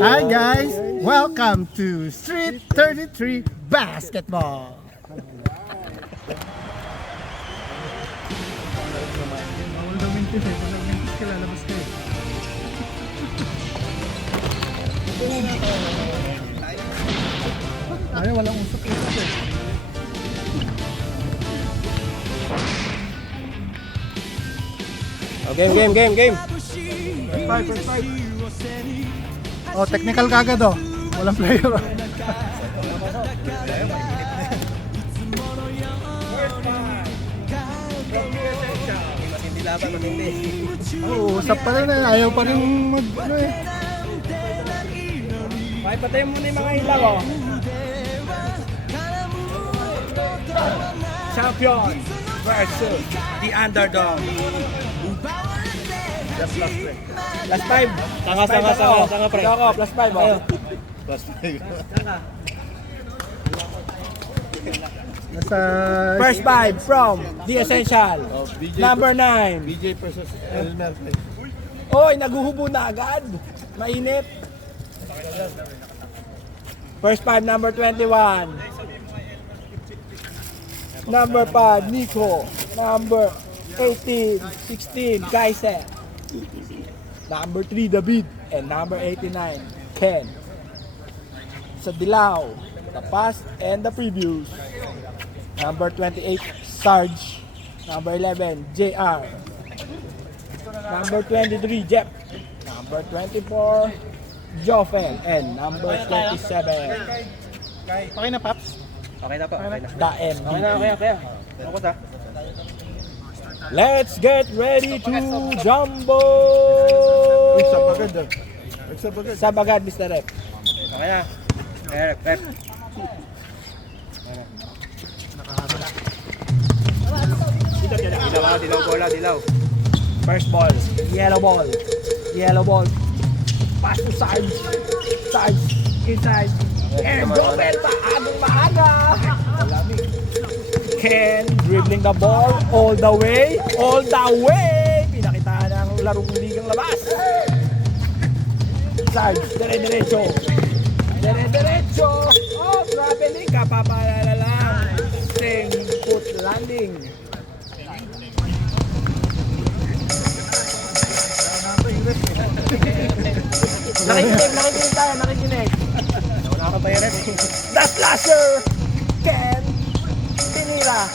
Hi guys, welcome to Street 33 Basketball. Ay, walang usap ito. Oh, game. First five. Oh, technical kagad oh. Walang player. Matindi laban, matindi. Oo, usap pa rin eh. Ayaw pa rin mag ano eh. Patayin mo na yung mga ilaw, oh. Champion versus the underdog. Just last 5. Tanga pre. Ako, plus 5 oh. Plus 5. Nasa First 5 from The Essential. Number 9. BJ versus Elmer. Oy, naguhubo na agad. Mainit. First 5, number 21. Number 5, Nico. Number 18, 16, Kaiser. Number 3, David. And number 89, Ken. Sa Dilao, the past and the previews. Number 28, Sarge. Number 11, JR. Number 23, Jeff. Number 24, Joffel. And number 27, okay na Paps. okay na. Daem. Okay. Ako ta. Let's get ready to jumbo! Uy, sabagad ah. Sabagad. Sabagad, Mr. Rep. Okay na. Rep. Dilaw. First ball, yellow ball. Pass to Sarge. Sarge, inside. And Joffel, maaga. Ken dribbling the ball all the way. Pinakitaan ng larong ligang labas. Sarge, dire-diretso. Oh, traveling ka, papalala lang. Same foot landing. Nakikinig. Wala ka pa yan. The slasher. Ken tinira.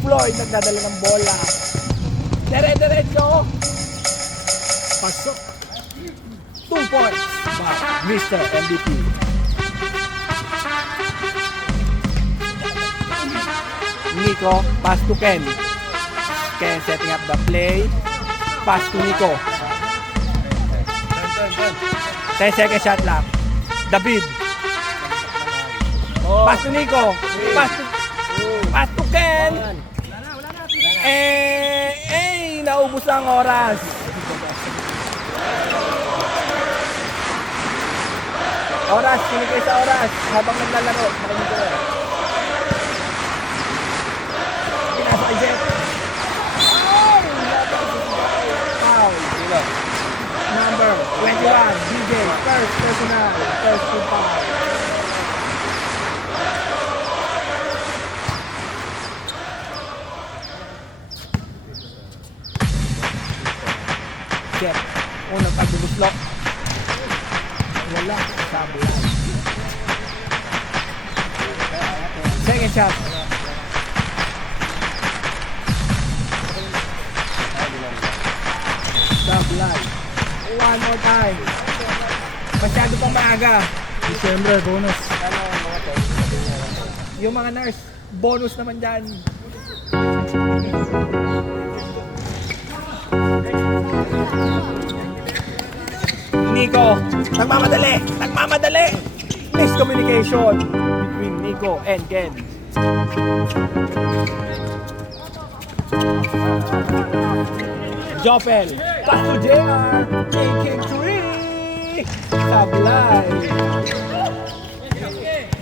Floyd nagdadala ng bola. Dire-diretso. Pasok. 2 points by Mr. MVP. Nico, pass to Ken. Ken setting up the play. Pass to Nico. 10 second shot lang. David. Pass to Nico. Pass to Ken. Naubos ang oras. Kinikay sa oras habang naglalaro. Makinig ko. Pinasa kay Jeff. Foul. Number 21, DJ, first personal, first to foul. Jeff, unang pagbubuslok. Wala, sabulan. Second shot. one more time. Masyado pang maaga. Disyembre, bonus. Yung mga nurse, bonus naman dyan. Nico, nagmamadali! Nagmamadali! Miscommunication between Nico and Ken. Jopel, pass to JR, taking three! Sablay!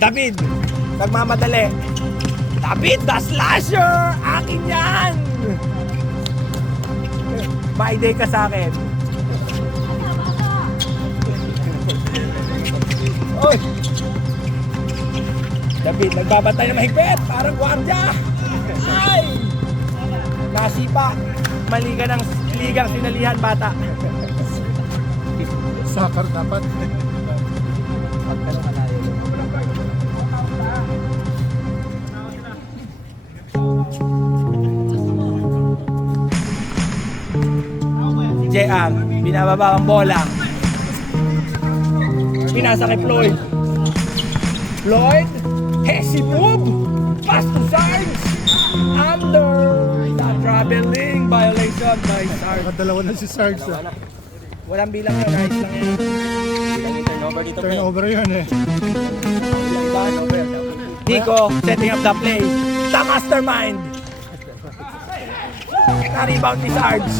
David, nagmamadali. David, the slasher! Akin yan! May day ka sa akin. Oy! David, nagbabantay na mahigpit. Parang gwardya. Ay! Nasipa. Mali ka ng ligang sinalihan, bata. Soccer dapat. JR, binababa ang bola. Pinasa kay Floyd. Floyd, Hesi move. Pass to Sarge. Under. The traveling violation by Sarge. Nakadalawa na si Sarge. Walang bilang na, nice lang yan. Turnover dito. Turnover yun eh. Nico, setting up the play. The mastermind. Na-rebound ni Sarge.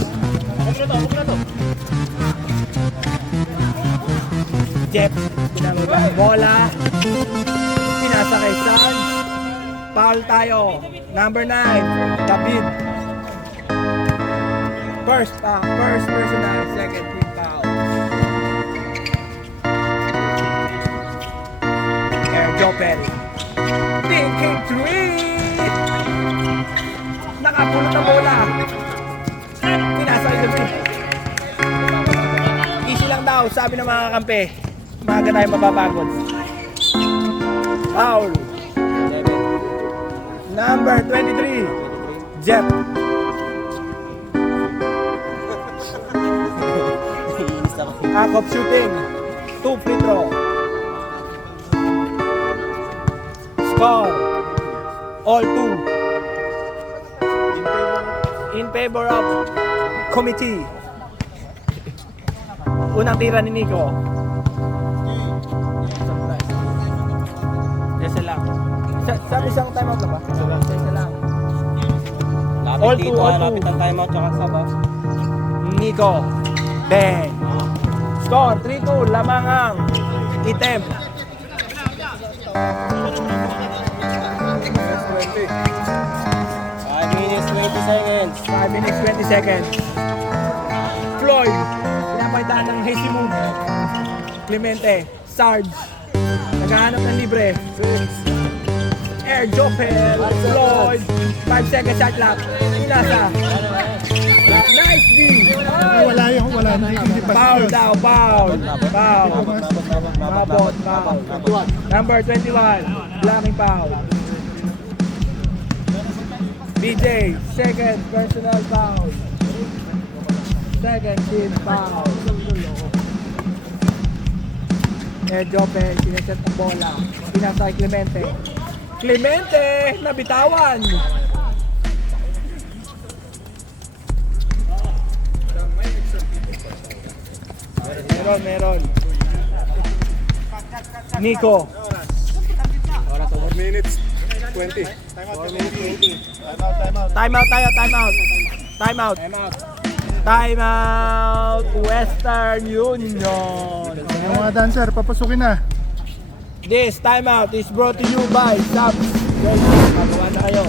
Jeff, pinababa ang bola. Pinasa kay Sarge. Foul tayo. Number 9, David. First personal, second team foul. Air Jopel. Thinking three! Nakapulot na bola. Pinasa kay David. Easy lang daw, sabi ng mga kampe. Maaga tayo mapapagod. Foul. Number 23, Jeff. Act of shooting. 2 free throw. Score. All 2. In favor of committee. Unang tira ni Nico. Isa lang. Sabi isang timeout na ba? Isa lang. All two, all two. Lapit ang timeout tsaka saba. Nico. Bang. Score. 3-2. Lamang ang item. 5 minutes, 20 seconds. 5 minutes, 20 seconds. Floyd. Pinapaitaan ng hasty move. Clemente. Sarge. Naghahanap ng libre. Air Jopel. Floyd. 5 seconds shot clock. Pinasa. Nice D. Wala yung wala na. Hindi pa. Foul daw. Foul. Foul. Mabot. Foul. Number 21. Blocking foul. BJ. Second personal foul. Second team foul. Air Jopel. Sineset ang bola. Pinasa kay Clemente. Clemente! Nabitawan! Meron. Nico. 4 minutes, 20. Time out. Western Union. Yung mga dancer, papasukin na. This timeout is brought to you by Subs. Guys, magawa na kayo.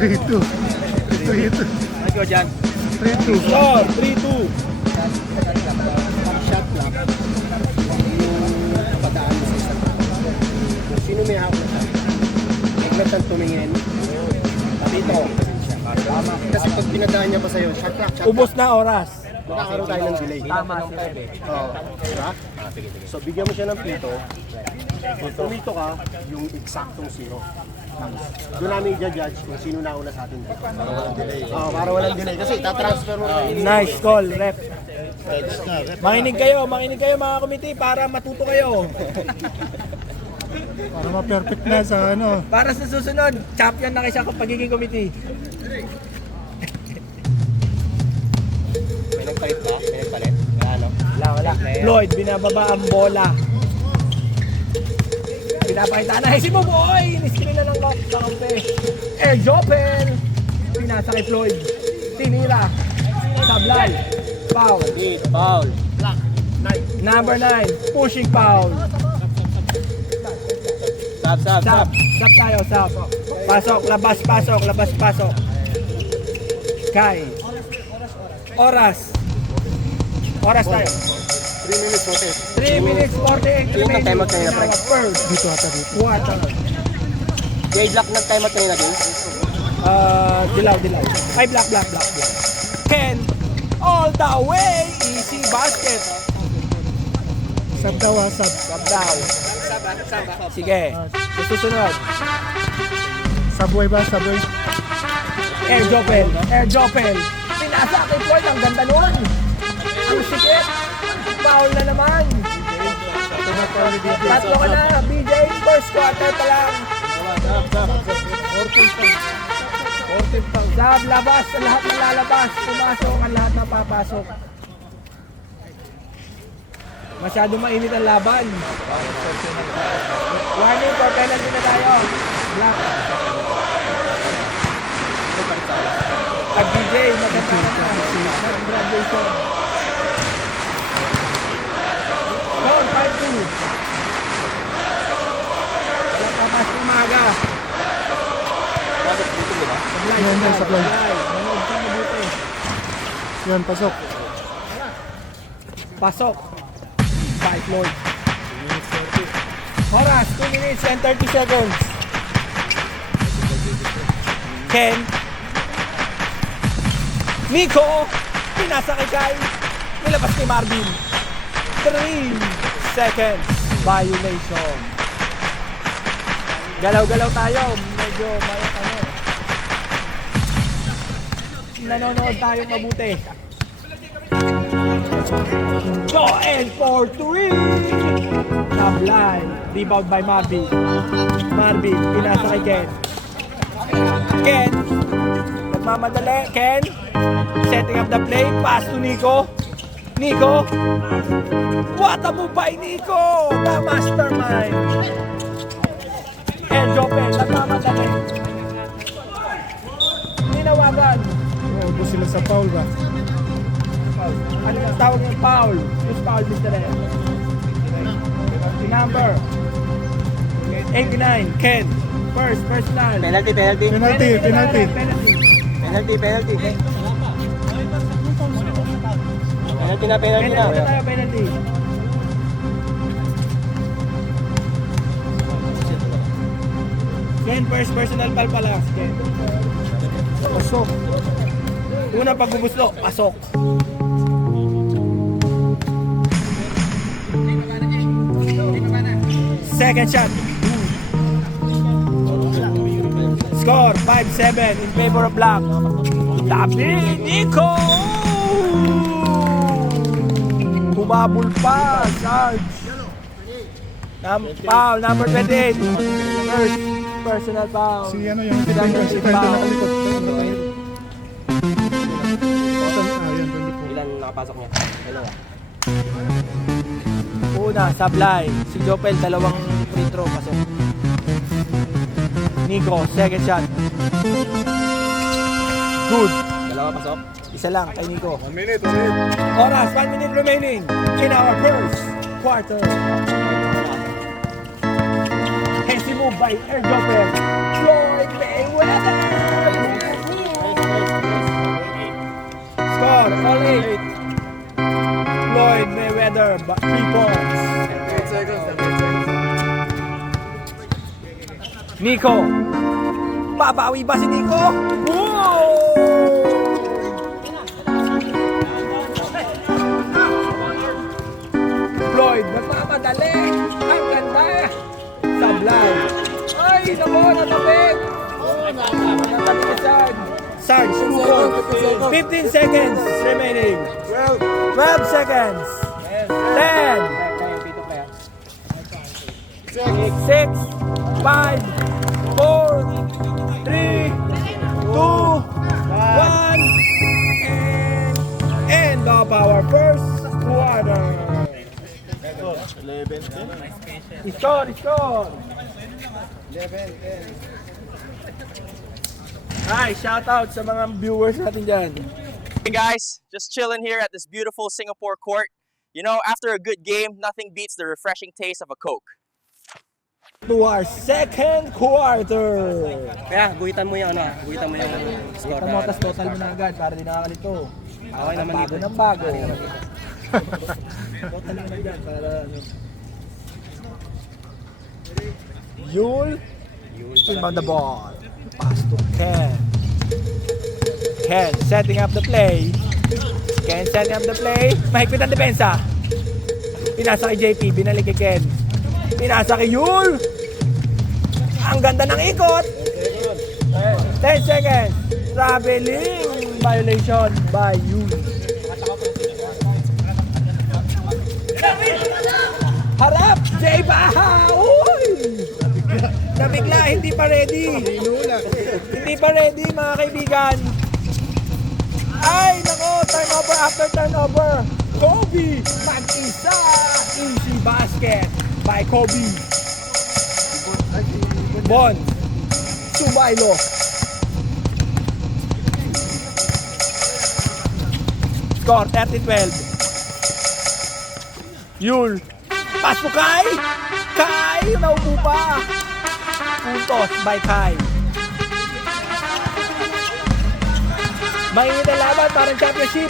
3-2. 3-2. Let's go dyan. 3-2. Score, 3-2. Shot clock. Yung padaan mo sa isang sino may hawak na siya? Huwag na tumingin. Dito. Tama. Kasi pag pinadaan niya pa sa'yo, shot clock. Ubos na oras. Magkakaroon tayo ng delay. Tama si Rebe. Oo. Diba? So, bigyan mo siya ng pito. Kung tumito ka, yung eksaktong zero. Doon namin i-judge kung sino nauna sa atin. Para walang delay. Kasi tatransfer mo kayo. Nice call, rep. Makinig kayo mga committee para matuto kayo. Para ma-perfect na sa ano. Para sa susunod, champion na kayo sa pagiging committee. May nagpalit ba? May nagpalit? Wala. Lloyd, binababa ang bola. Pinapakita na, si Boboy! Iniskrin na ng lock sa kampe. Jopel! Pinasa kay Floyd. Tinira. Sablay. Foul. Foul. Number 9, pushing foul. Sab. Sab tayo, sab. Pasok, labas, pasok. Kai. Oras tayo. 3 minutes notice. 3 minutes 40 Ilan ang timeout kanina, pre? Dito ata dito. Quarter. J-Block nag-timeout kanina din. Dilaw. Ay, black. Ken, all the way. Easy basket. Sab daw, sab. Sab daw. Sige. Susunod. Subway ba? Subway. Air Jopel. Pinasa kay Floyd. Ang ganda nun. Ang sikip. Foul na naman. Tatlo ka na. BJ, first quarter pa lang. Sab, labas. Lahat na lalabas. Pumasok ang lahat na papasok. Masyado mainit ang laban. Warning for penalty na tayo. Black. Pag-DJ, maganda na. Graduation. Goal, 5-2. Wala tapas ng umaga. Yan, supply. Manood ka mabuti. Yan, pasok. Pasok. 5 Lord. Oras, 2 minutes and 30 seconds. Ken. Nico. Pinasa kay Kai. Nilabas kay Marvin. 3 seconds. Violation. Galaw-galaw tayo. Medyo nanonood tayo mabuti. Joel for 3. Sablay. Rebound by Marvin. Pinasa kay Ken. Ken. Nagmamadali. Ken. Setting up the play. Pass to Nico. What a move by Nico. The mastermind. And Jopel. Nagmamadali. Ninawagan. Ubus sila sa foul ba? Ano ang tawag ng foul? Who's foul, Mr. Ed? Number 89, Ken. First, personal. Penalty. Penalty. Penalty. Penalty na tayo, penalty. Ken, first personal foul pala. Ken. Pasok. Una pagbubuslo, pasok. Second shot. Score 5-7 in favor of Black. Labi, Nico! Humabol pa, Sarge. Foul, number 28. First, personal foul. Si ano yung defender, si Cardo nakalikot. Ilan nakapasok niya? Una, Sablay. Si Jopel, dalawang free throw pasok. Nico, second shot. Good. Dalawa pasok? Isa lang kay Nico. 1 minute. Oras, 1 minute remaining in our first quarter. Heavy move by Air Jopel. Floyd Mayweather. Score, all 8. Floyd Mayweather, 3 points. 10 seconds. Nico. Babawi ba si Nico? Whoa! Floyd, nagmamadali. Ang ganda. Sablay. Ay, nako, natabig. yards. 15 seconds remaining. 12 seconds. 10, 6, 5, 4, 3, 2, 1, and end of our first quarter. Score. Hi, shout out sa mga viewers natin dyan. Hey guys, just chilling here at this beautiful Singapore court. You know, after a good game, nothing beats the refreshing taste of a Coke. To our second quarter. Kaya, guhitan mo yung score. Ito mo, tas total mo na agad para di nakakalito. Okay naman Bago dito. ng bago. Total mo na dyan para ano. Yul. Team on the ball. Pass to Ken. Ken setting up the play. Ken setting up the play. Mahigpit ang depensa. Pinasa kay JP. Binalik kay Ken. Pinasa kay Yul. Ang ganda ng ikot. 10 seconds. Traveling violation by Yul. Harap! Jay Baha! Uy! Nabigla, hindi pa ready. Hindi pa ready mga kaibigan. Ay, nako, turnover after turnover. Kobe, mag-isa. Easy basket by Kobe. Bon, Subailo. Score, 30-12. Yul. Pass mo Kai. Kai, naupo pa. Puntos by Kai. Mainit ang laban, parang championship.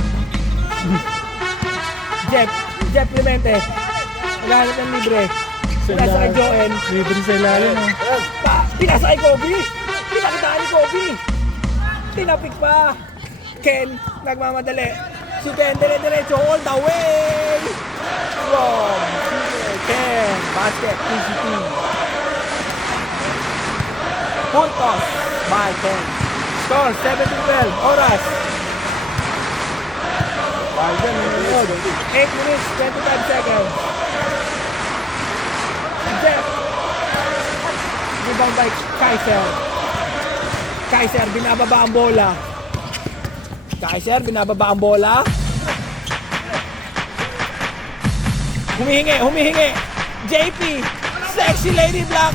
Jeff Clemente. Maghanap ng libre. Pinasa kay Joel. Libre sa ilalim. Pinasa kay Kobe. Pinakitaan ni Kobe. Tinapik pa. Ken, nagmamadali. Si Ken, dire-diretso all the way. From Ken. Basket, PCT. Puntos by Ken. Score, 17-12. Oras. 8 minutes, 25 seconds. Jeff. Rebound by Kaiser. Kaiser, binababa ang bola. Kaiser, binababa ang bola. Humihingi. JP, sexy lady block.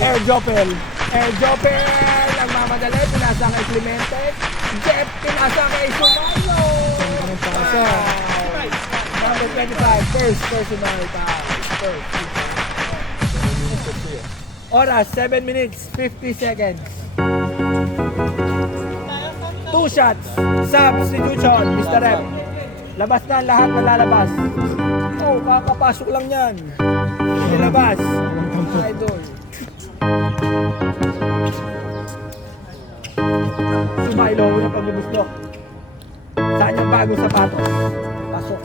Air Jopel, nagmamadali, pinasa kay Clemente. Jeff, pinasa kay Sumayo. Number 25, first personal foul. Oras, 7 minutes, 50 seconds. 2 shots, substitution, Mr. Rep. Labas na lahat na lalabas. Oh, kakapasok lang yan. Nilabas. Idol. Sumailo ko ng pagbubuslok. Saan yung bagong sapatos? Pasok.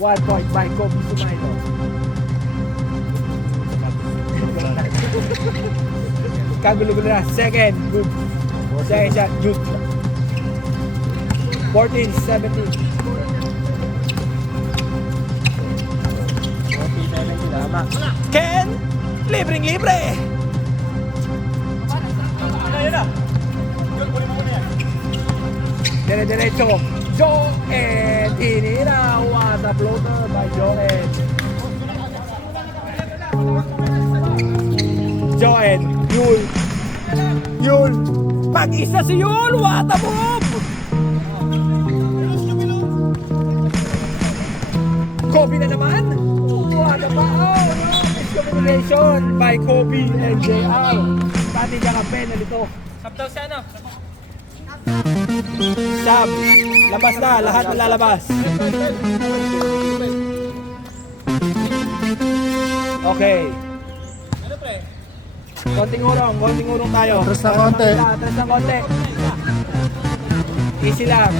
1 point by Kobe Sumailo. Kagulo-gulo na. Second, good. Second shot, good. 14-17. Tama. Ken, libreng-libre. Dire-diretso. Joel, tinira. What a floater by Joel. Yul. Mag-isa si Yul. What a move. Kobe na naman. What a foul. Miscommunication by Kobe and JR. Pati niya ka penalty ito. Sab daw siya, no? Sab. Labas na. Lahat na lalabas. Okay. Konting urong tayo. Atras na konti. Atras na konti. Easy lang.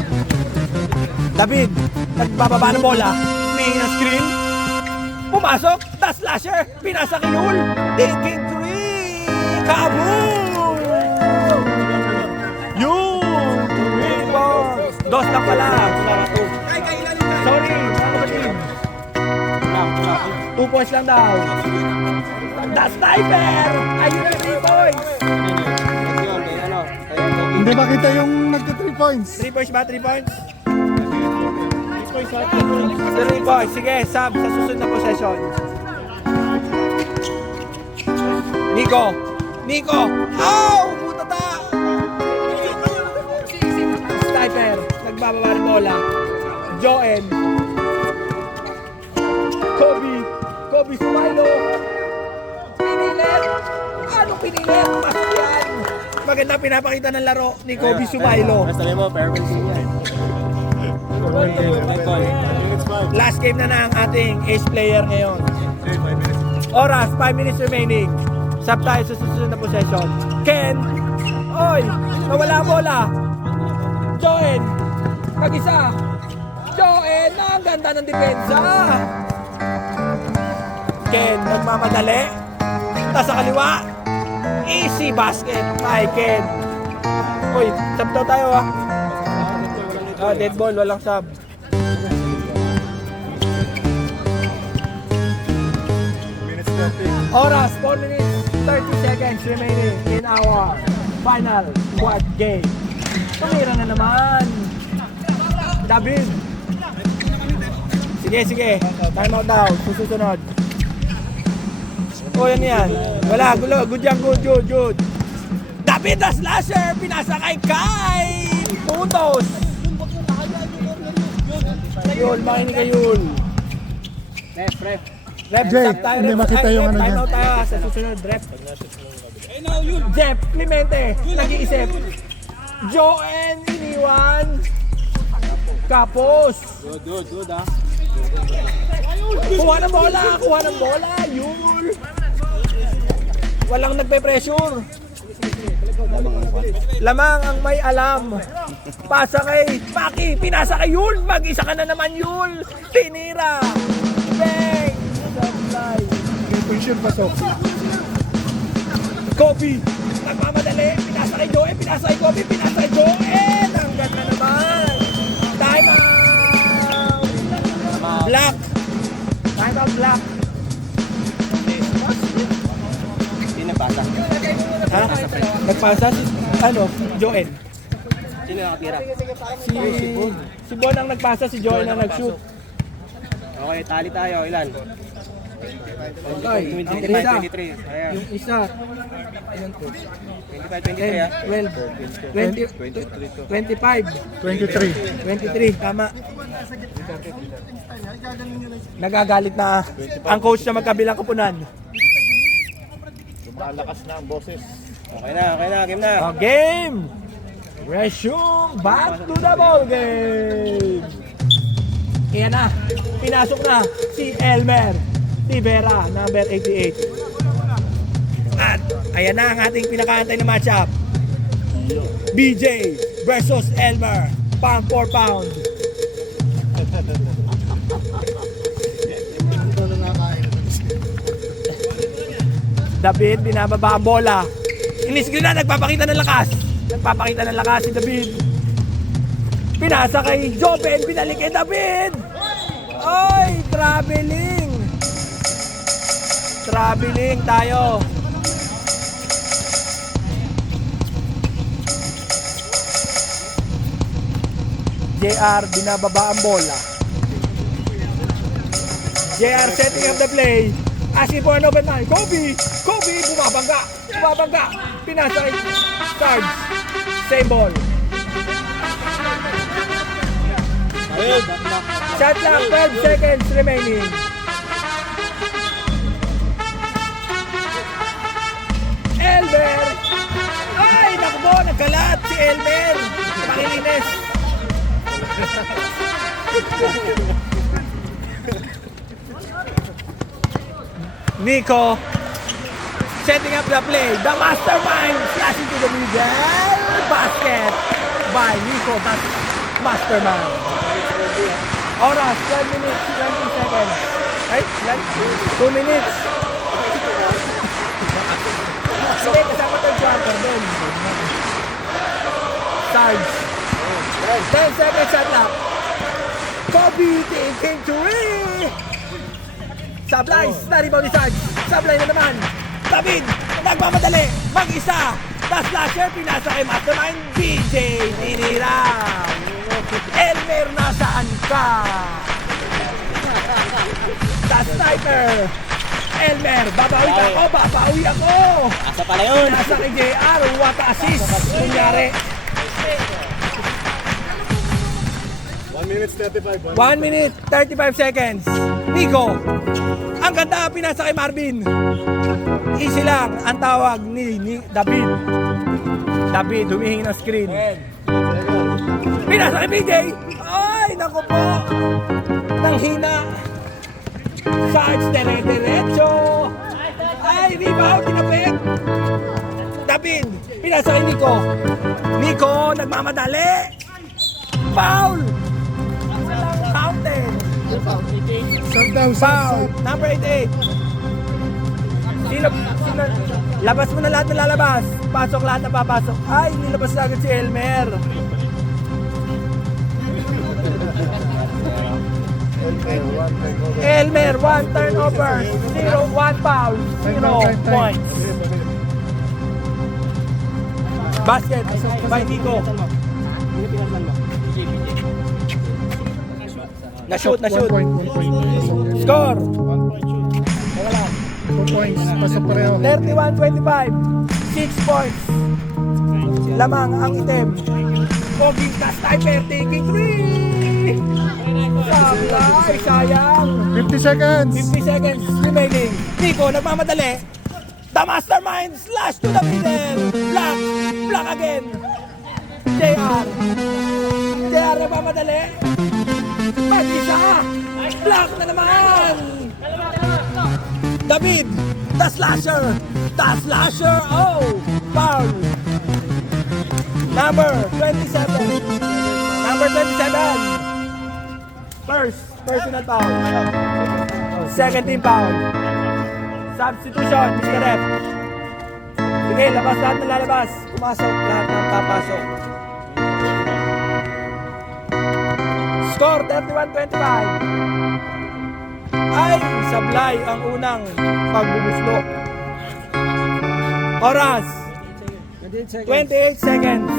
David, nagbababa ng bola. May na screen. Pumasok, the slasher, pinasa kay Yul. Thinking 3, kaboom! Yul, 3 points. Dos lang pala. Sorry, mga kapatid. 2 points lang daw. The sniper! Ayun ang 3 points. Hindi makita yung nagka 3 points. 3 points ba? 3 points? 3 points. Sige, Sam, sa susunod na possession. Nico! Ow! Putata! Sniper, nagbababa ng bola. Joen. Kobe Sumailo. Pinilit! Ano pinilit? Pasok yan! Maganda pinapakita ng laro ni Kobe Sumailo. Last game na ang ating ace player ngayon. Oras, 5 minutes remaining. Sub tayo sa susunod na possession. Ken! Oy! Nawala ang bola! Joen! Mag-isa! Joen! Ang ganda ng depensa! Ken, nagmamadali. Nasa kaliwa. Easy basket. Ay, Ken. Uy, sub daw tayo ah. Dead ball, walang sub. Oras, 4 minutes, 30 seconds remaining in our final quad game. Tumira na naman. David. Sige. Time out daw. Susunod. O, yan. Wala, gulo. Good yan, good. David the slasher. Pinasa kay Kai. Putos. Yul, makinig kay Yul. Rep, Jay, stop tayo. hindi makita yung ano Time dyan. out tayo sa susunod. Rep. Jeff Clemente. Nag-iisip. Joen iniwan. Kapos. Good ah. Kuha ng bola. Yul. Walang nagpe-pressure. Lamang ang may alam. Pasa kay Maki. Pinasa kay Yul. Mag-isa ka na naman, Yul. Tinira. Bang. Supply. Position pasok. Kobe. Nagmamadali. Pinasa kay Joen. Pinasa kay Kobe. Pinasa kay Joen. Ang ganda naman. Time out. Black. Time out, Black. Ha? Nagpasa si, Joen. Sino nakatira? Si Bon ang nagpasa, si Joen ang nag-shoot. Okay, tali tayo. Ilan? Okay, 25, 23. Ayan. yung isa, 25, 23 ah. 12, 25, 23. tama. Nagagalit na ang coach na magkabilang kupunan. Okay na. Game na. Game! Resume back to the ball game! Iyan na, pinasok na si Elmer Rivera, number 88. At ayan na ang ating pinakaantay na matchup. BJ versus Elmer, pound for pound. David, binababa ang bola. Inisgrin na, nagpapakita ng lakas si David. Pinasa kay Joven, binalik kay David. Ay, traveling tayo. JR, binababa ang bola. JR setting up the play. Asking for an open man. Kobe, bumabangga. Pinasa kay Sarge. Same ball. Shot clock, 12 seconds remaining. Elmer. Ay, nakbo, nagkalat si Elmer. Pakilinis. Nico setting up the play. The mastermind flashing to the middle. Basket by Nico. That's mastermind. Oras, 12 minutes, 20 seconds. Ay, ilan? 2 minutes. Sige, kasama third quarter doon. Sarge. 10 seconds shot clock. Kobe taking 3. Sablay, na-rebound ni Sarge. Sablay na naman. David, nagmamadali. Mag-isa. Tas slasher, pinasa kay Mastermind. BJ, tinira. Elmer, nasaan ka? Tas sniper. Elmer, babawi ka ako, babawi ako. Asa pala yun? Nasa kay JR, what assist. Kunyari. 1 minute 35. 1 minute, 35 seconds. Nico, ang ganda, pinasa kay Marvin. Easy lang, ang tawag ni David. David, humihingi ng screen. Pinasa kay BJ. Ay, naku po. Nang hina. Sarge, dire-diretso. Ay, rebound, tinapit. David, pinasa kay Nico. Nico, nagmamadali. Foul. Counted. Foul. Number 88. Sino, labas mo na lahat na lalabas. Pasok lahat na papasok. Ay, nilabas na agad si Elmer. Elmer, 1 turnover. 1 foul. 0 points. Basket by Nico. Na-shoot. 1 point. Score. 2 points. Pasok pareho. 31-25. 6 points. Lamang ang item. Poging ka sniper taking 3. Sablay, sayang. 50 seconds. 50 seconds remaining. Nico, nagmamadali. The Mastermind slash to the middle. Block again. JR, nagmamadali. Mag-isa. Block na naman. David, the slasher. Oh, foul. Number 27. Personal foul. Second team foul. Substitution, Mr. Ref. Sige, labas lahat na lalabas. Pumasok, lahat ng papasok. Score, 31-25. Ay, sablay ang unang pagbubuslo. Oras, 28 seconds.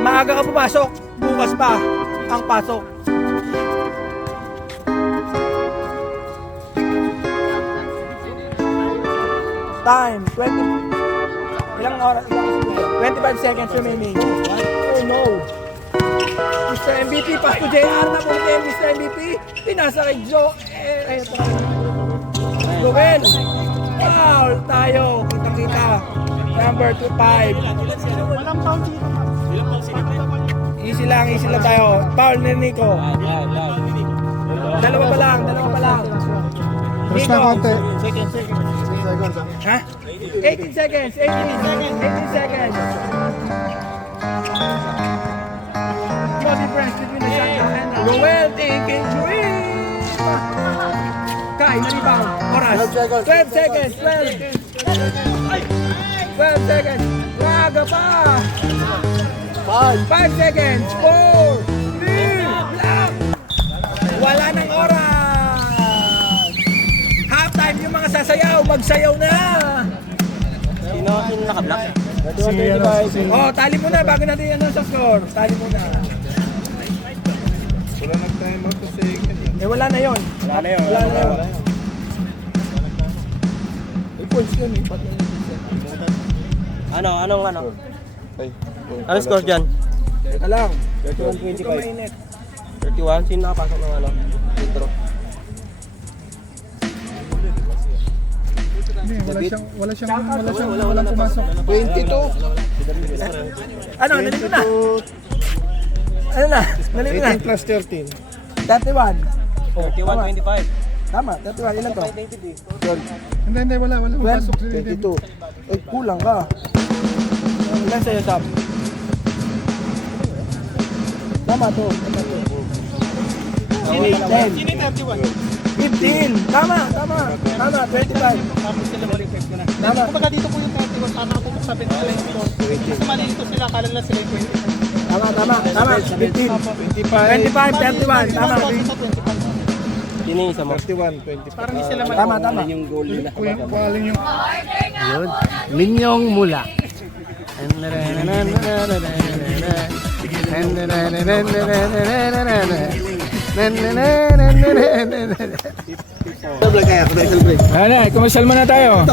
Maaga ka pumasok, bukas pa ang pasok. Time, 20. Ilang oras? 25 seconds remaining. Oh no. Mr. MVP, pass to JR na po Mr. MVP. Pinasa kay Joe. Joel. Foul tayo. Kita-kita. Number 25. Easy lang tayo. Foul ni Nico. Dalawa pa lang. Press na konti. Ha? 18 seconds. 18 seconds. No difference between the shotgun and Joel taking 3. Kai, na-rebound. Oras. 12 seconds. 12 seconds. Raga pa. 5 seconds. 4. 3. Block. Wala nang oras. Halftime yung mga sasayaw. Magsayaw na. Sino naka-block? Oh, tali mo na bago natin ano sa score. Tali mo na. Wala nag-time out sa second. Wala na yun. May points yun eh. Ano? Ano score dyan? Teka lang. 31-25. 31. 31? Sino nakapasok ng ano? Intro. Wala siyang pumasok. 22. Ano? Nalito na. Ano na? Nalito na. 18 plus 13. 31. 31-25. Tama. 31. Ilan to? Hindi, wala pumasok. 22. Eh, kulang ka. Ilan sa'yo, Sab? Tama to. 10. 15. Tama. 25. Tapos sila balik-balik ko na. Tama. Kumbaga dito po yung 31, tama ako kung sabi nila yung 4. Kasi malilito sila, akala nila sila yung 20. Tama. 15. 25, 31. Tama. Ini isa mo. 31, 25. Parang hindi sila Tama. yung goal nila. Yun. Minyong mula. Ano, commercial muna tayo.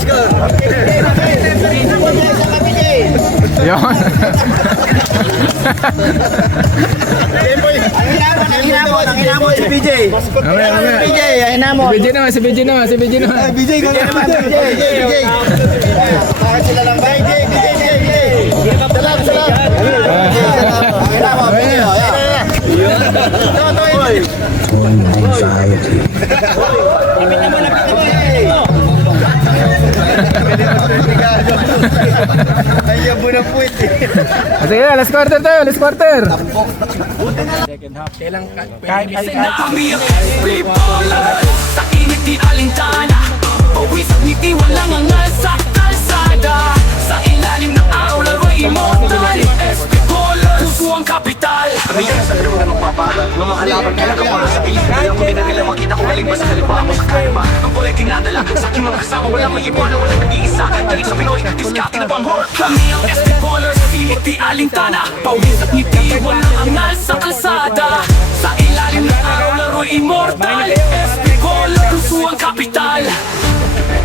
Score. Yun. Hinamon si PJ. Si BJ naman. BJ Bakit sila lang ba? BJ. Sige, last quarter tayo, Second half, kahit Sa init di alintana Pawis at ngiti walang angal sa kalsada Sa ilalim ng araw laro'y immortal SP Color, puso ang kapital Kamiyan sa laro na magpapagal Ng mga halaman pinagkapala sa piling Kaya kung hindi nila makita kung alin ba sa kaliwa mo sa kalma Ang kulay tinadala sa aking mga kasama Walang may iba na walang nag-iisa Dahil sa Pinoy, diskati na panghor Kami ang SP Color, sa init di alintana Pawis at ngiti walang angal sa kalsada Sa ilalim ng araw laro'y immortal SP Color, puso ang kapital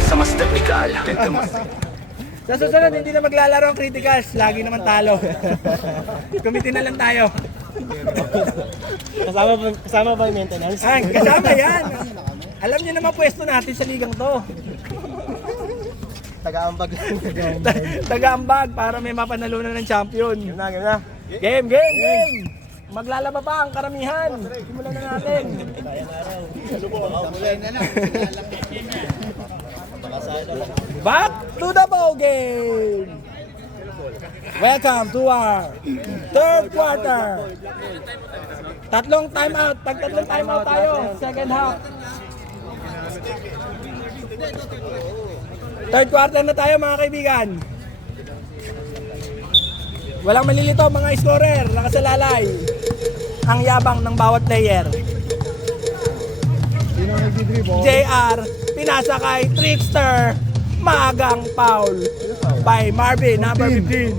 Sa mas technical sa susunod, hindi na maglalaro ang criticals. Lagi naman talo. Committee na lang tayo. Kasama ba yung maintenance? Kasama yan. Alam niyo naman pwesto natin sa ligang to. Taga-ambag. Taga-ambag para may mapanalunan ng champion. Game na. Game! Maglalaba pa ang karamihan. Simulan na natin. Back to the ball game. Welcome to our third quarter. Tatlong timeout. Pag tatlong timeout tayo, second half. Third quarter na tayo mga kaibigan. Walang malilito mga scorer, nakasalalay. Ang yabang ng bawat player. JR, pinasa kay Trickster. Maagang foul by Marvin, number 15.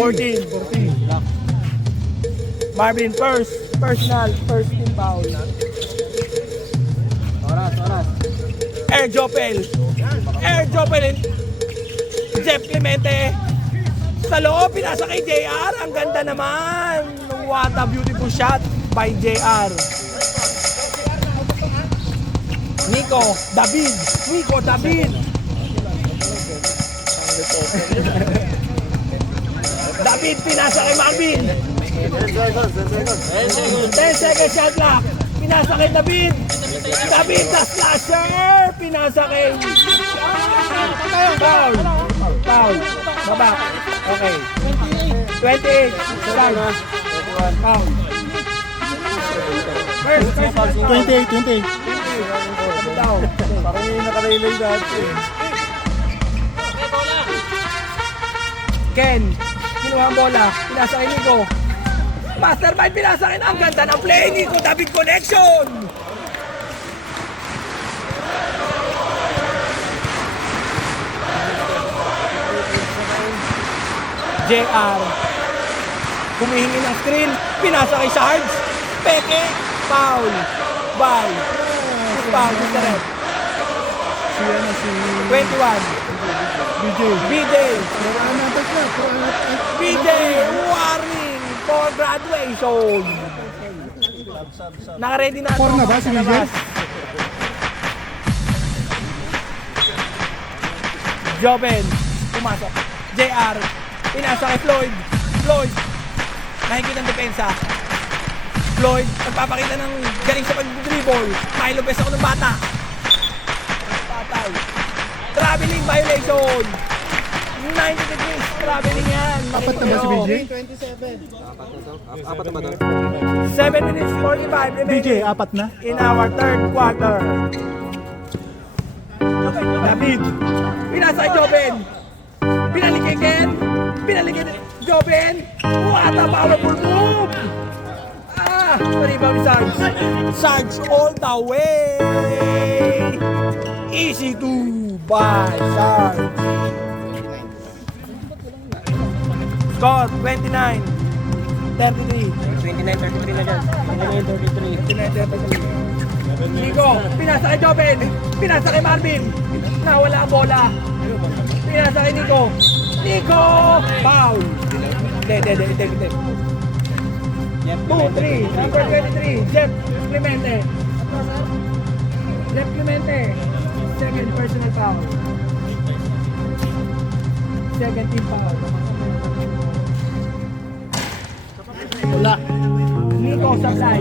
14. Marvin, first team foul. Oras. Air Jopel. Jeff Clemente. Sa loob, pinasa kay JR. Ang ganda naman. What a beautiful shot by JR. Nico David. David, pinasa kay Marvin. 10 seconds shot clock. Pinasa kay David. David, the slasher. Pinasa kay... Foul. Baba. Okay. 28. Foul. First. 28. Down. Parang yung nakarelay dati. Ken, kinuha ang bola. Pinasa kay Nico. Mastermind, pinasa kay. Ang ganda ng play. Nico, David connection. JR. Humihingi ng screen. Pinasa kay Sarge. Peke. Foul. By. Foul. Mr. Red. 21. BJ, warning for graduation. Naka-ready na. 4 na ba si BJ? Joven, pumasok. JR, pinasa kay Floyd. Nakikita ang depensa. Floyd, nagpapakita ng galing sa pag-dribble. Milo best ako ng bata. Patay. Traveling violation. 90 degrees traveling yan. Apat na ba si BJ? 7 minutes 45 remaining. BJ, apat na? In our third quarter. David, pinasa kay Joben. Pinalik kay Ken. Pinalik kay Joben. What a powerful move! Rebound ni Sarge. Sarge all the way. Easy to by Sarge. Score 29. 33. 29-33 na dyan. 29-33. Nico, pinasa kay Joben. Pinasa kay Marvin. Nawala ang bola. Pinasa kay Nico. Nico! Foul! Hindi. 2-3. Number 23. Jeff Clemente. Jeff Clemente. Second personal foul. 17 foul. Wala. Nico Sablay.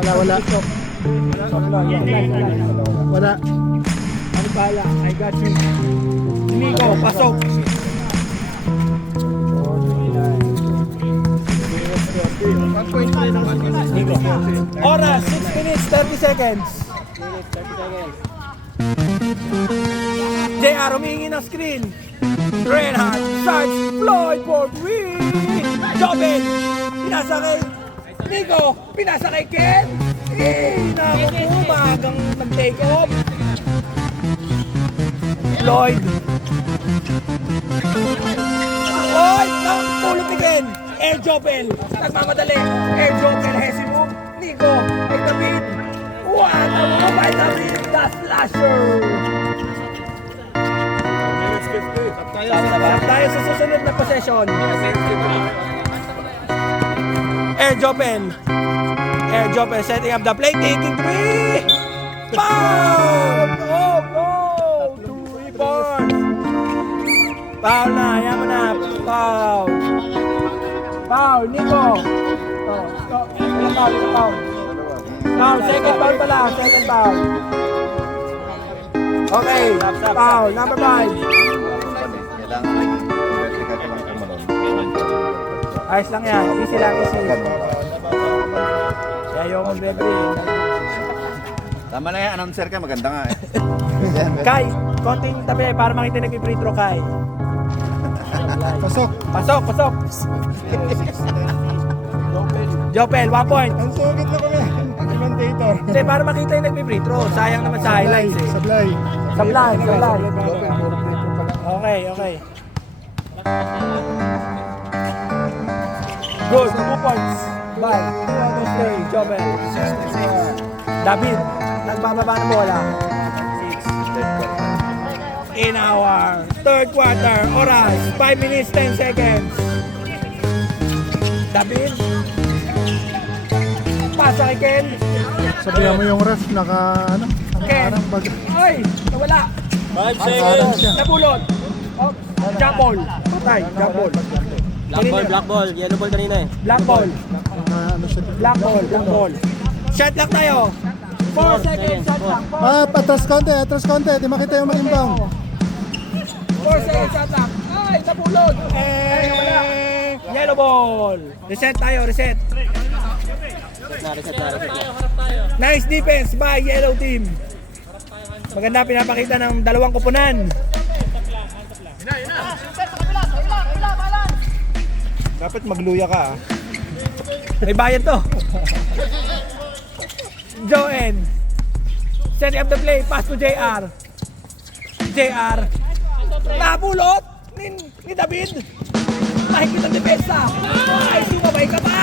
Wala. Wala. Ano pala? I got you. Nico, pasok. Nico. Oras, 6 minutes, 30 seconds. JR, humingi ng screen. Reinhardt, Sarge, Floyd for win. Joben, pinasa kay Nico, pinasa kay Ken. Naku po, maagang nag-take off. Floyd. Floyd, tulot ni Ken. Air Jopel, nagmamadali. Air Jopel, hesi move. Nico, ay David. What a move by David, the slasher. Tayo sa susunod na possession. Air Jopel. Air Jopel setting up the play, taking 3. Foul! Oh, no! 2 rebounds. Foul na, yan mo na. Foul. Foul, Nico. Ilang foul? Foul, second foul pala. Second foul. Okay, foul, number 5. Ayos lang yan, easy lang, easy. Kaya yung mag-referee. Tama na yan, announcer ka, maganda nga eh. Kai, konting tabi para makita nag-free throw, Kai. Pasok. Pasok. Jopel, 1 point. Ang sugit na kami. Commentator. Hindi, para makita yung nag-free throw. Sayang naman sa highlights eh. Sablay. Sablay. Okay. Good, 2 points. Bye. 2 out of 3, Jopel. David, nagbababa ng bola. In our third quarter, oras, 5 minutes, 10 seconds. David. Pasa kay Ken. Sabihan mo yung ref, Ken. Ay, nawala. 5 seconds. Nabulot. Oh, jump ball. Patay, jump ball. Black ball. Yellow ball kanina eh. Black ball. Black ball. Shot lock tayo. 4 seconds, shot lock. atras konti. Di makita yung mag-inbound. 4 seconds, shot lock. Ay, nabulot. Yellow ball. Reset tayo, reset. Nice defense by yellow team. Maganda pinapakita ng dalawang kupunan. Dapat magluya ka. May bayad to. Joen. Setting up the play. Pass to JR. Nabulot ni David. Mahigpit ang depensa. Ay, sumabay ka pa.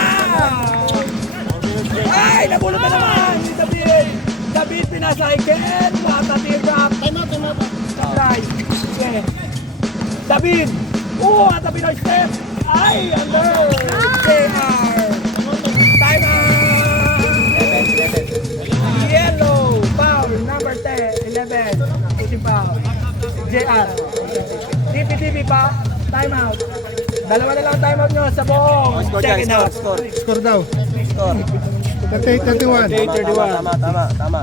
Ay, nabulot na naman ni David. David pinasa kay Ken. What a teardrop. Time out. Try. Okay. David. At the Pinoy step. Ay, under. JR. Time out. Yellow. Foul. Number 10. 11. Pushing foul. JR. TP pa. Time out. Dalawa na lang time out nyo sa buong second half. Score daw. 38-31. 38-31. Tama.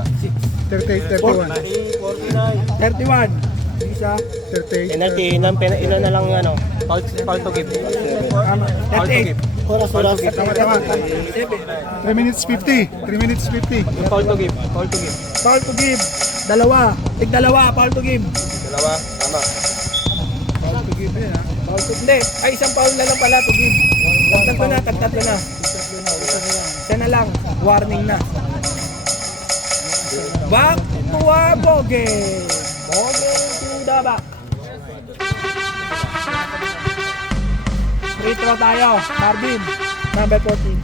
38-31. 31. siya. 38. Penalty, ilan na lang ano, foul to give. Foul to give. Oras. 3 minutes 50. 3 minutes 50. Foul to give. Foul to give. Dalawa. Tig-dalawa. Foul to give. Dalawa, tama. Foul to hindi. Ay, isang foul na lang pala to give. Tagtatlo na. Isa na lang. Warning na. Back to our bogey. Bogey to the back. Free throw tayo. Marvin. Number 14.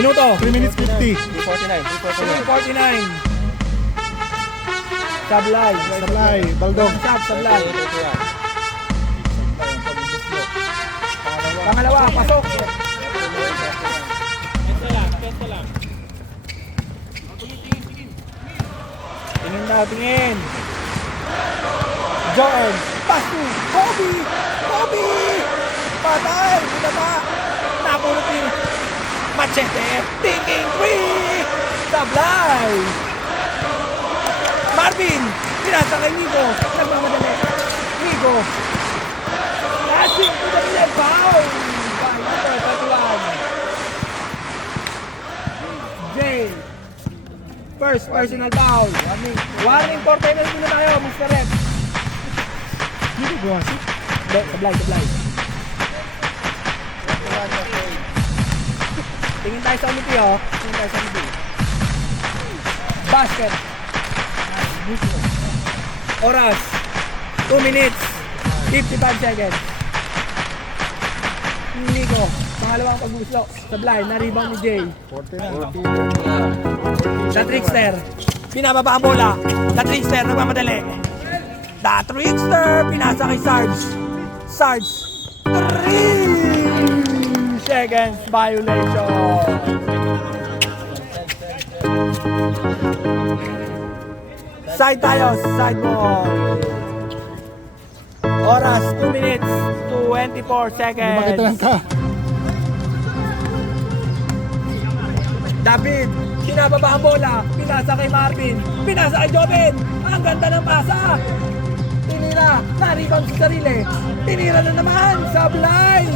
Minuto. 3 minutes 50. 3:49. Sablay. Supply. Baldong. Sablay. Pangalawa, pasok. Tingin. Joel. Pass to Kobe. Patay. Binaba. Napulot ni Machete. Thinking three. Sablay. Marvin. Pinasa kay Nico. Nagmamadali. Nico. Passing to the middle. Foul. By number 31. Jay. First personal foul. Warning for penalty na tayo, Mr. Rep. Dito buwasi. Sablay. Tingin tayo sa umiti, oh. Basket. Oras. 2 minutes. 55 seconds. Nico. Pangalawang pag-uslo. Sablay. Na-rebound ni Jay. 49. The Trickster. Pinababa ang bola. The Trickster. Nagmamadali. The Trickster. Pinasa kay Sarge. 3 seconds violation. Side tayo. Side ball. Oras. 2 minutes. 24 seconds. Makita lang ka. David, kinababa ang bola, pinasa kay Marvin, pinasa kay Joven, ang ganda ng pasa. Tinira, na-rebound sa sarili, tinira na naman, Sablay.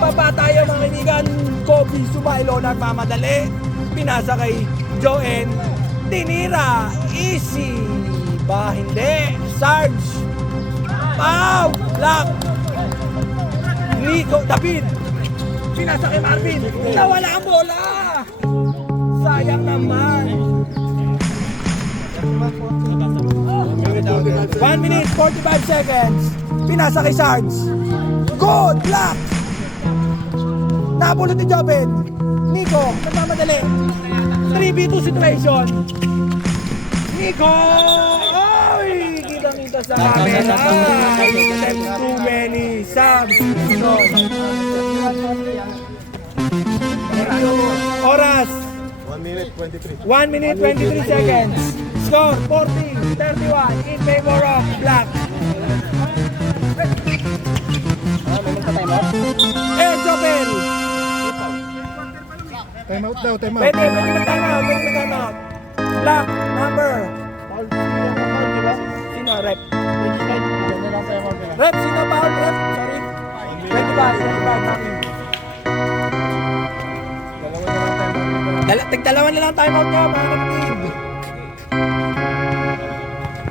Baba tayo mga kaibigan, Kobe Sumailo nagmamadali, pinasa kay Joen, tinira, easy. Ba hindi, Sarge, pow, lock. Nico, David, pinasa kay Marvin, nawala ang bola. Sayang naman. 1 minute, 45 seconds. Pinasa kay Sarge. Good luck! Napulot ni Joven. Nico, nagmamadali. 3v2 situation. Nico! Ay! Kitang-kita sa camera. Steps too many. Substitution. Oras. 1 minute 23 seconds. Score 40-31 in favor of Black. Jobel. Time out daw, time out. Pwede mag-time out. Black number. Sino? Rep. Rep, sino foul? Rep, sorry. 25, namin. Tigdalawan na lang time out nyo, mga kapatid.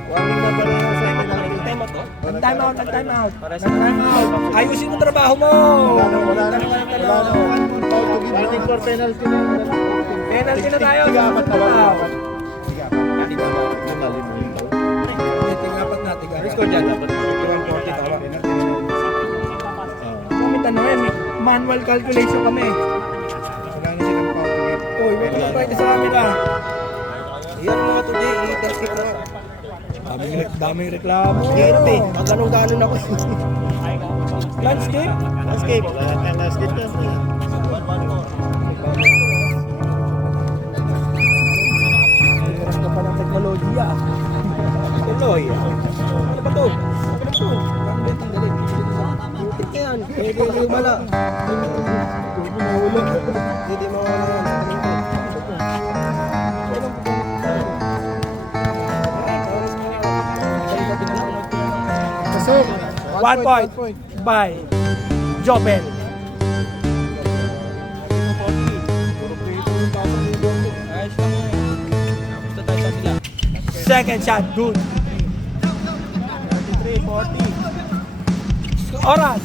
Warning na ba rin sa penalty? Time out. Time out. Ayusin mo trabaho mo. Wala na. Warning for penalty na. Penalty na tayo. Apat na apat. Apat na. Score dyan, dapat 51-40 tawa. Kami tanongin, manual calculation kami. Wala na silang foul to give. Uy, wait lang tayo sa camera. Yan mga today, i-skip na. Daming reklamo. Hirap eh, magganong-ganon ako. Landscape? Landscape. Landscape yan. Hirap ka pa ng teknolohiya. Tuloy. Ano ba to? Butik na yan. Pwede yung bala. Hindi mo Pasok. 1 point by Jopel. Second shot, good. 33-40. Oras.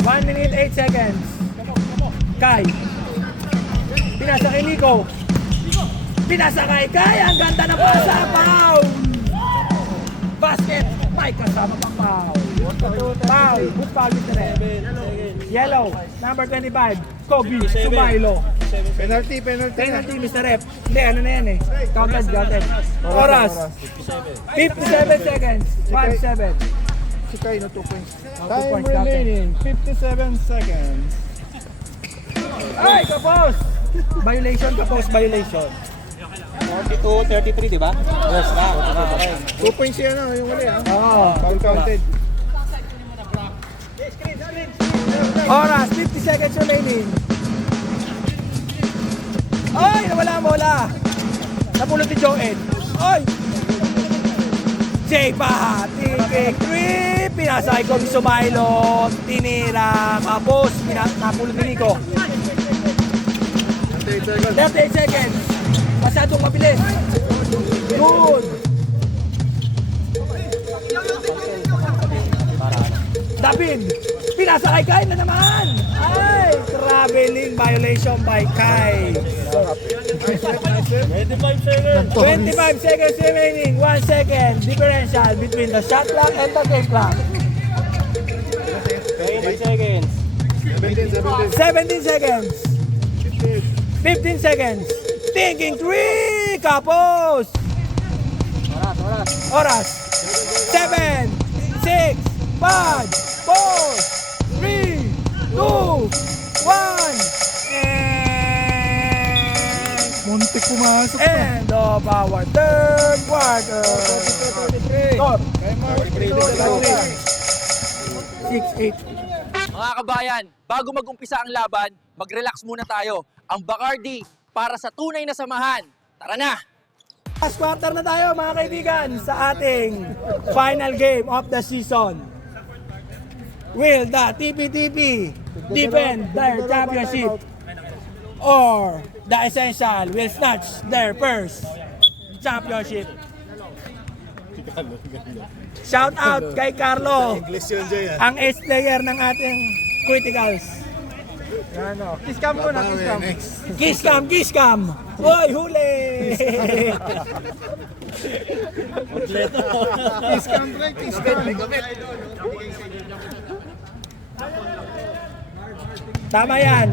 1 minute 8 seconds. Kai. Pinasa kay Nico. Pinasa kay Kai. Ang ganda ng pasa. Foul. Basket. May kasama pang foul. Foul. Good foul Mr. Red. Yellow. Number 25. Kobe. Sumailo. Penalty. Penalty Mr. Rep. Hindi, ano na yan eh. Counted. Oras. 57 seconds. 1-7. Si Kai na 2 points. Time remaining. 57 seconds. Ay, kapos! Violation, kapos, violation. 42-33, di ba? Yes, na. 2 points yan yung huli ha. Oo. Foul counted. Oras, 50 seconds remaining. Ay, nawala ang bola. Napulot ni Joel. Ay! Jay pa, tiking 3. Pinasa kay Kobe Sumailo. Tinira, kapos. Napulot ni Nico. 38 seconds. Masyadong mabilis. Good. David. Pinasa kay Kai na naman. Ay, traveling violation by Kai. 25 seconds remaining. 1 second differential between the shot clock and the game clock. 17 seconds. 15 seconds. Thinking 3. Kapos. Oras. 7, 6, 5, 4, 3, 2, 1. Muntik pumasok. End of our third quarter. Score. 6-8. Mga kabayan, bago mag-umpisa ang laban, mag-relax muna tayo. Ang Bacardi para sa tunay na samahan. Tara na! Last quarter na tayo mga kaibigan sa ating final game of the season. Will the TPTP defend their championship or the Essential will snatch their first championship? Shout out kay Carlo, ang ace player ng ating Criticals. Kiss cam muna, kiss cam. Kiss cam! Hoy, huli! Kiss cam, pre, kiss cam. Tama yan.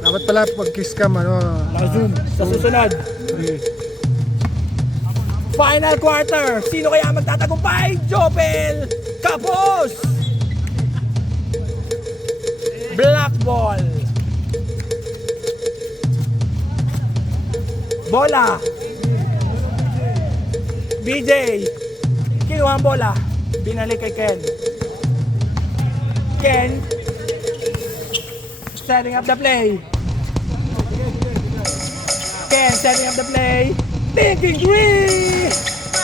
Dapat pala pag kiss cam, Naka-zoom sa susunod. Final quarter. Sino kaya magtatagumpay? Jopel Kapos! Black ball. Bola. BJ. Kinuha ang bola. Binalik kay Ken. Ken. Setting up the play. Ken setting up the play. Thinking three!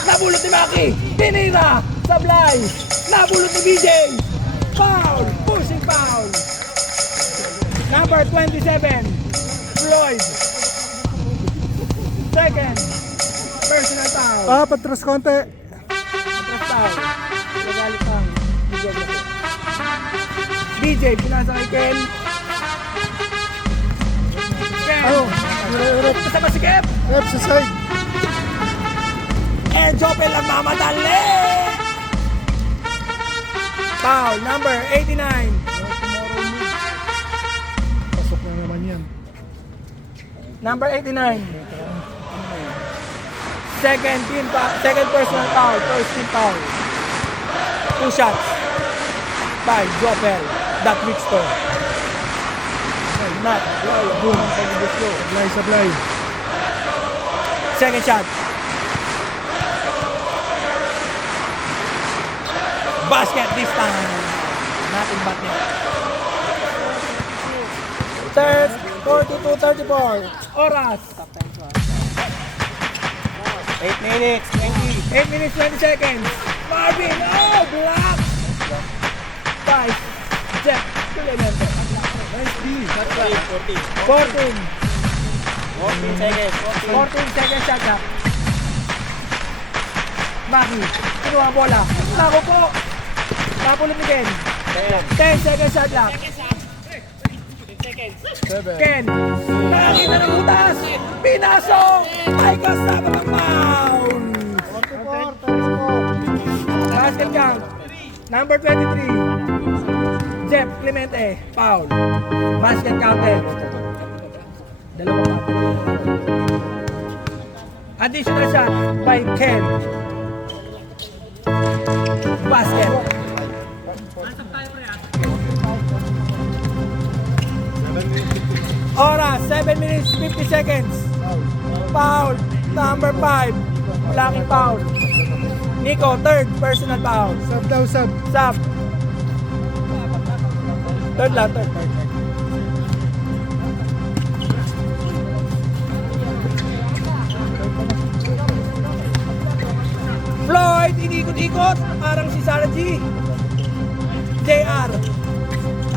Nabulot ni Maki. Pinira. Sablay. Nabulot ni BJ. Foul. Pushing foul. Number 27. Floyd. Second. Personal foul. Patras konti. First foul. Nagalit ang videographer. BJ. Pinasa kay Ken. Ken. Rep Kasama si Kev. sa side. And Jopel ang mamadali! Foul number 89. Pasok na naman yan. Number 89. Second personal foul. First team foul. 2 shots by Jopel. That Victor. Not. Boom. Supply. Second shot. Basket this time. Nothing but net. Third, 42-34. Oras. 8 minutes, 20. 8 minutes, 20 seconds. Marvin, oh, block! 5. Jeff, Clemente. 14. 14 seconds. 14 seconds shot clock. Maki, kinuha ang bola. Nako po. Napulot ni Ken. 10 seconds shot clock. Ken, nakakita ng butas. Pinasok. Ay, kasama ng foul. Basket count. Number 23. Jeff Clemente. Foul. Basket counted. Dalawa pa. Additional shot by Ken. Basket. Oras, 7 minutes, 50 seconds. Foul, number 5. Blocking foul. Nico, third personal foul. Sub daw, sub. Sub. Third lang, third. Floyd, inikot-ikot. Parang si Sarah G. JR.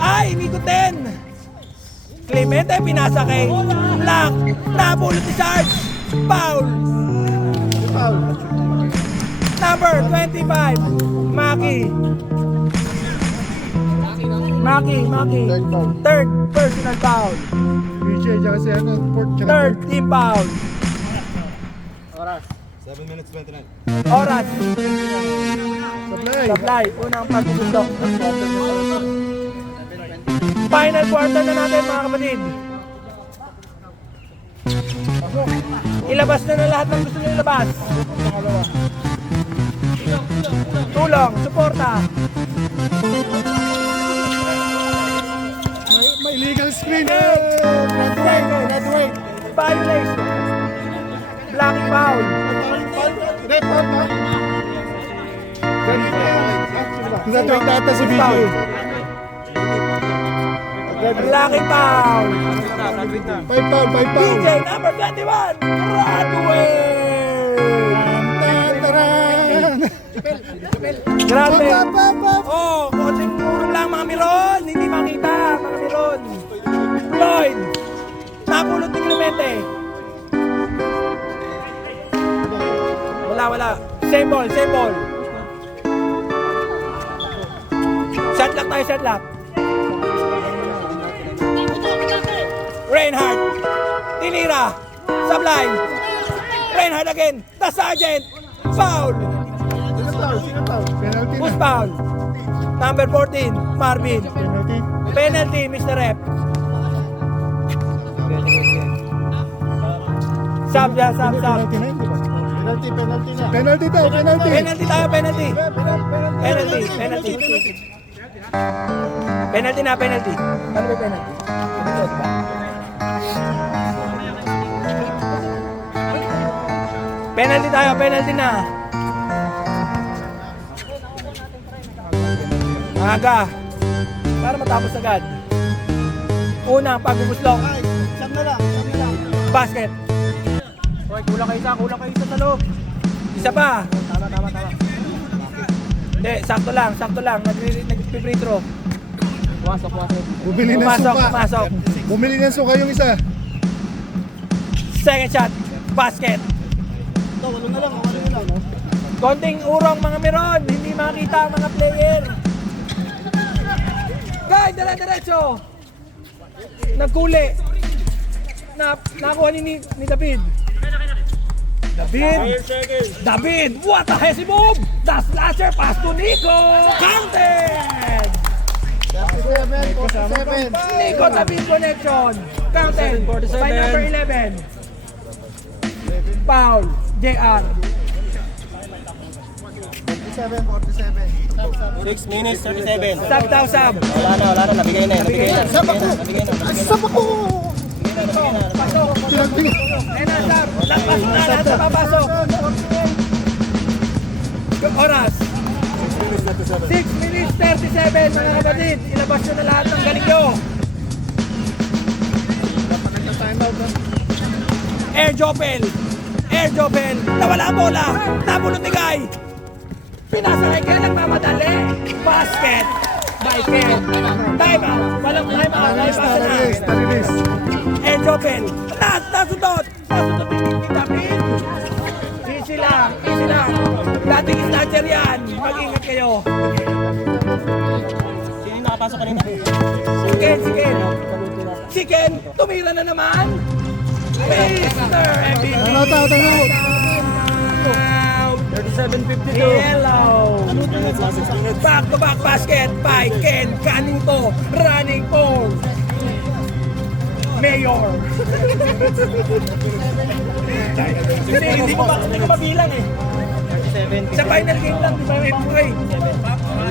Ay, inikot din. Clemente, pinasa kay Black. Napulot ni Sarge. Foul. Number 25. Maki. Third foul. Third personal foul. BJ, tsaka si ano, Port, tsaka Third team foul. Oras. Supply. Supply. Unang pagsusundok. Final quarter na natin mga kapatid. Ilabas na lahat ng gusto nyo ilabas. Tulong, suporta. May illegal screen. Red right. Violation. Blocking foul. Red foul ba? Red right data si BJ. Blocking foul. 5 foul. DJ number 21. Graduate. Taran! Grabe. Up. Oh, konting tulong lang mga Miron. Hindi makita mga Miron. Floyd. Napulot ni Clemente. Wala. Same ball. Shot lock tayo, shot lock. Reinhardt. Tinira. Sublime. Reinhardt again. The Sergeant. Foul. Penalty Who's na. foul? Number 14, Marvin. Penalty. Penalty, Mr. Rep. Sub. Penalty na yun, di ba? Penalty na. Penalty daw, penalty. Penalty tayo, penalty. Penalty na, penalty. Ano ba penalty? Ito ba? Penalty tayo, penalty na. Aga. Para matapos agad. Una, pagbubuslok. Sab na lang. Basket. Hoy, kulang kayo isa sa loob. Isa pa. Tama. Hindi, sakto lang. Nag-free throw. Bumili ng suka. Pumasok. Bumili ng suka yung isa. Second shot. Basket. Walo na lang. Konting urong mga Miron. Hindi makita ang mga player. Guys, dire-diretso. Nagkuli. Nakuha ni David. David, what a hesi move! The slasher pass to Nico! Counted! 47. Nico David connection. Counted by number 11. Foul. JR. 6 minutes, 37. Sub. Wala na. Nabigay na. Sab ako! Pasok. Penalty. Sub. Pasok na lahat sa papasok. Oras. 6 minutes 37 mga kapatid. Ilabas nyo na lahat ng galing nyo. Air Jopel. Air Joven, nawala ang bola. Nabulot ni Guy. Pinasa kay Ken, nagmamadali. Basket by Ken. Time out. Walang time out. Tarilis, tarilis. Air Joven, nasundot. Nasundot ni David. Easy lang, easy lang. Dating snatcher yan. Mag-ingat kayo. Sino yung nakapasok kanina? Si Ken, tumira na naman. Mr. MVP. Tanaw. 37-52. Hello. Back-to-back basket by Ken Canuto. Running for Mayor. Hindi ko mabilang eh. Sa final game lang, di ba may buhay?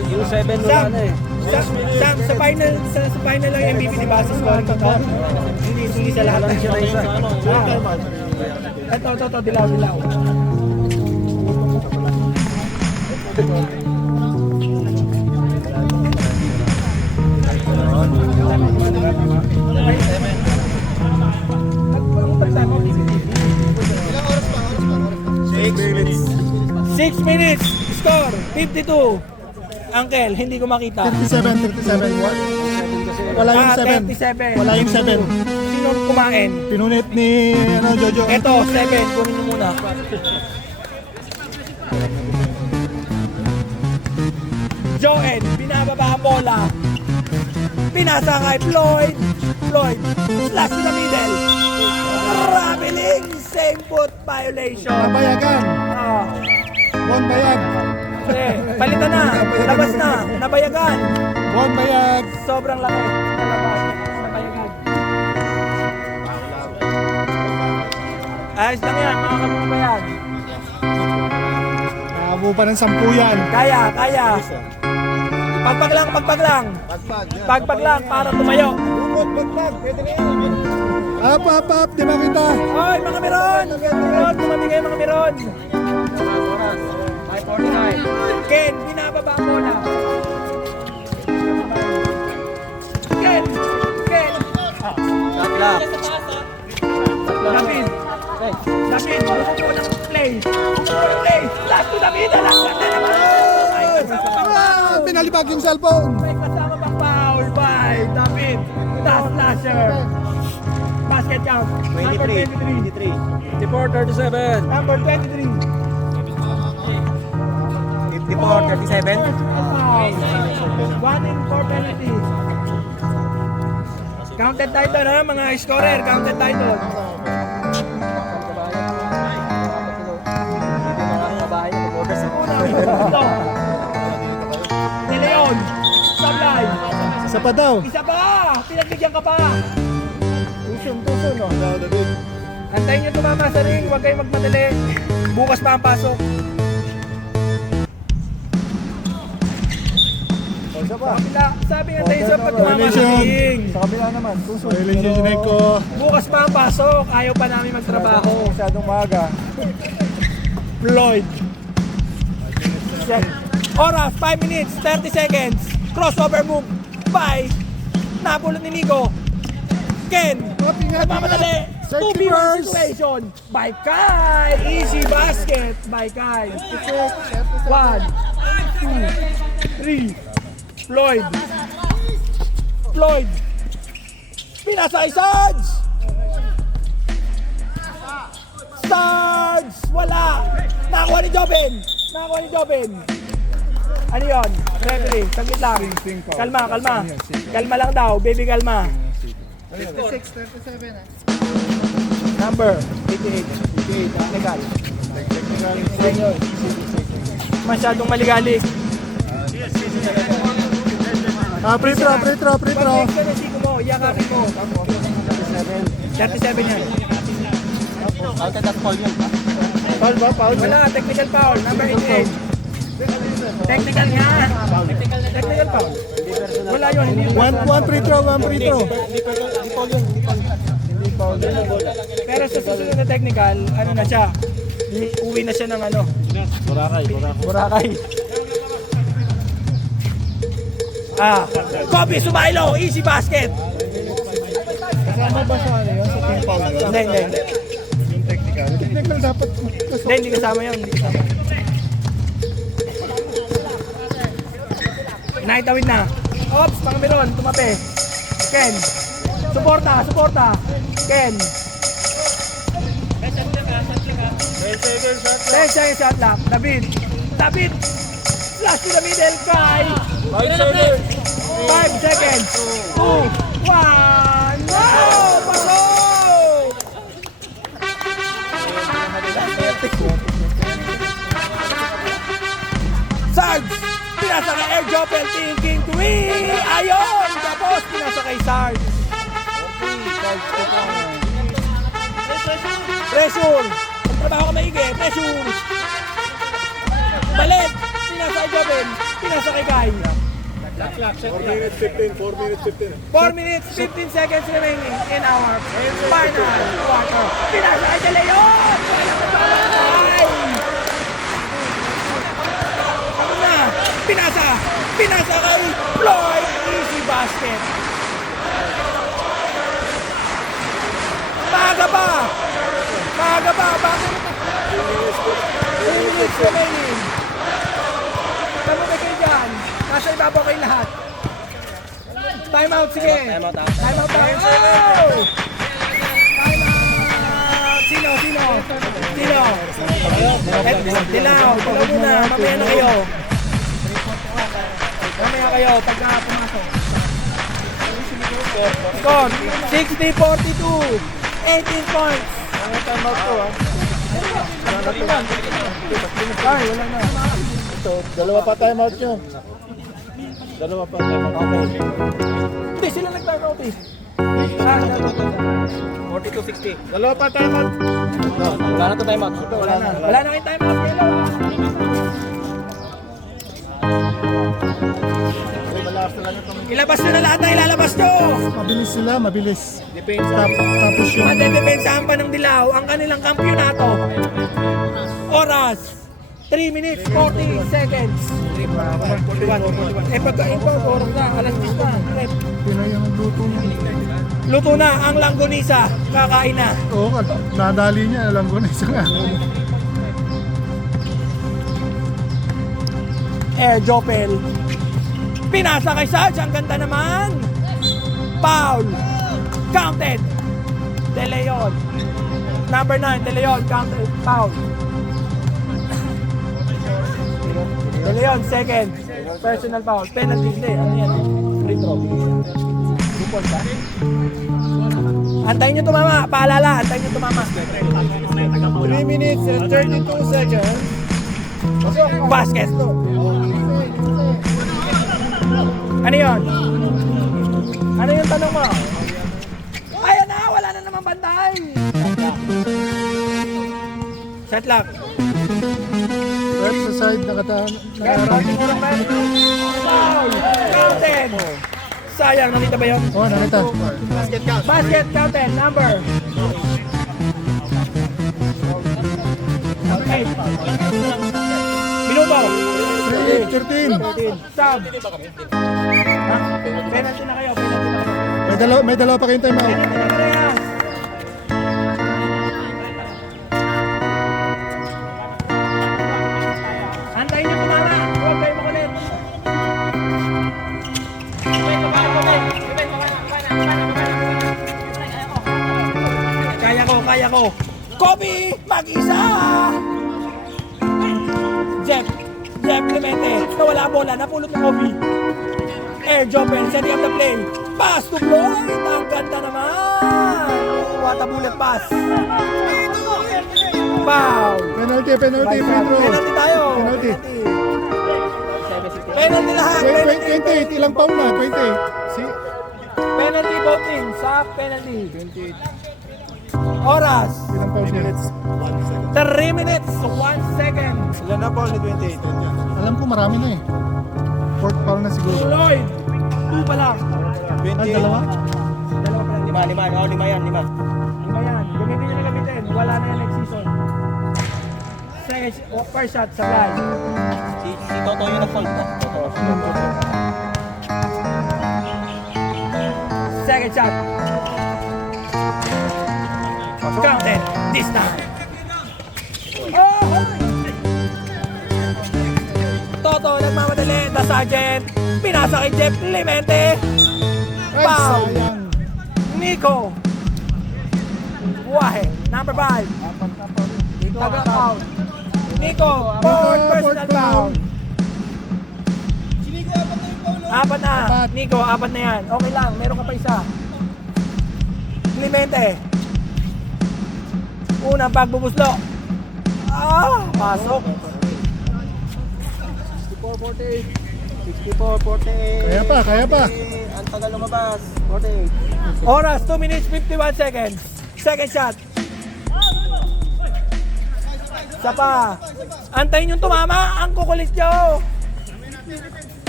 Yung 7 Sam, sa final lang yung MVP, di ba? Sa scoring total. Hindi sa lahat ng siya. Ito, dilaw. Six minutes. Score, 52. Uncle, hindi ko makita. 37. What? Wala yung 7. 37. Wala yung 7. Sino kumain? Pinunit ni Jojo. Ito, 7. Kunin mo muna. Joen, binababa ang bola. Pinasa kay Floyd. Slash to the middle. Traveling, same foot violation. Nabayagan. Bon Bayag. Palitan na. Labas na. Nabayagan. Bon Bayag. Sobrang laki. Nabayagan. Ayos lang yan, mga kababayan. Nakabo pa ng 10 yan. Kaya. Pagpag lang. Pagpag lang para tumayo. Up. Di makita. Hoy, mga meron! Tumabi kayo mga meron! Ken, binababa ang bola. Ken! David, buko ng play. Last to David, alam na naman! Pinalibag yung cellphone. May kasama pang foul by David. Last slasher. Basket count. Number 23. 54-37. Number 23. 54-37. Foul. 1 in 4 penalties. Counted title ha, mga scorer. Counted title. Ito. De Leon. Sablay. Isa pa daw. Isa pa! Pinagbigyan ka pa! Tusun, no? Antayin nyo tumama sa ring, huwag kayong magmadali. Bukas pa ang pasok. Sabi nga tayo sa pag tumama sa ring. Sa kabila naman. Violation ko. Bukas pa ang pasok, ayaw pa namin magtrabaho. Masyadong maaga. Floyd. Oras, 5 minutes, 30 seconds. Crossover move by napulot ni Nico. Ken, nagmamadali. 2v1 situation by Kai. Easy basket by Kai. 1, 2, 3. Floyd. Pinasa kay Sarge. Wala. Nakakuha ni Joben. Ano yun? Referee, saglit lang. Kalma. Kalma lang daw, baby kalma. 37. Number 88. Technical. Masyadong maligalig. Free throw. Pag-next ka na siko mo, yakapin mo. 37 yan. Foul ba? Wala, technical foul. Number 88. Technical nga. Technical foul. Wala yun, hindi yun. One free throw. Pero sa susunod na technical, ano na siya? Uwi na siya ng ano? Boracay. Kobe Sumailo, easy basket. Kasama ba sa ano yun? Sa team foul? Hindi. Yung technical. technical dapat. Hindi kasama yun. Hindi kasama. Inaitawid na. Ops, mga meron, tumabi. Ken. Suporta. Ken. 10 seconds shot lock. David. Flash to the middle. Kai. 5 seconds. 2, 1. No! Pasok! Sarge! Pinasa kay Air Jopel thinking 3! Ayon! Tapos pinasa kay Sarge. Pressure! Trabaho ka maigi. Pressure! Balik! Pinasa kay Jopel. Pinasa kay Guy. 4 minutes 15 seconds remaining in our final quarter. Pinasa kay De Leon! Pinasa kay Floyd. Easy basket. Maaga pa. Bakit? 2 minutes remaining. Tama na kayo dyan. Nasa ibabaw kayo lahat. Time out, sige. Time out. Oh! Time out. Sino? Dilaw muna. Mamaya na kayo. Pagka pumasok. Score, 60-42. 18 points. Time out ko, Ay, wala na. Dalawa pa time out nyo. Okay. Hindi, sila nag-timeout eh. 42-60. Dalawa pa time out. Wala na to timeout. Wala na kayong timeout. Ilabas nyo na lahat na ilalabas nyo. Mabilis sila, mabilis. Tapos yung... Madedepensahan pa ng Dilaw ang kanilang kampyonato. Oras, 3 minutes, 40 seconds. 41. Pagka-info, oras na, alas 10 na. Pinoy yung luto niya. Luto na ang langgonisa, kakain na. Oo, nadali niya, alam ko na isa nga. Air Jopel. Pinasa kay Sarge, ang ganda naman. Foul. Counted. De Leon. Number 9, De Leon, counted. Foul. De Leon, second. Personal foul. Penalty, hindi. Ano yan? Free throw. 2 points ba? Antayin nyo tumama. Paalala, antayin nyo tumama. 3 minutes and 32 seconds. Basket. Ano yun? Ano yung tanong mo? Ayan na, wala na naman bantay. Shot lock. Rep sa side, nakataan. Foul! Counted! Sayang, nakita ba yun? Oo, nakita. Basket counted, number. Okay. Minuto. 13. Sub. Ha? Penalty na kayo, May dalawa pa kayong time out. Penalty na kayo. Antayin niyo kumama. Huwag kayo makulit. Kaya ko. Kobe, mag-isa! Jeff Clemente, nawala bola, napulot ng Kobe. Air Jopel, setting up the play. Pass to Floyd, ang ganda naman. What a bullet pass. Foul. Penalty, free throw. Penalty tayo. Penalty lahat. 28, ilang foul na? 20. Penalty voting sa penalty. Oras. Ilang foul siya? 3 minutes, 1 second. Ilan na po ni 28? Alam ko marami na eh. 4th foul na siguro. Floyd, 2 pa lang. Dalawa? Dalawa pa lang. Lima yan. Lima yan. Gamitin nyo na gamitin. Wala na yan next season. Second, first shot, supply. Si Toto yung nag-fold ba? Second shot. Counted. This time. Sargent. Pinasa kay Jeff Clemente. Ay, Foul. sayang. Nico. Buwahe. Number 5. Taga foul. Nico. Fourth personal foul. Apat na. Nico, apat na yan. Okay lang. Meron ka pa isa. Clemente. Unang pagbubuslo. Pasok. 64-48. Kaya pa. Ang tagal lumabas. 48. Oras, 2 minutes, 51 seconds. Second shot. Isa pa. Antayin yung tumama. Ang kukulit nyo.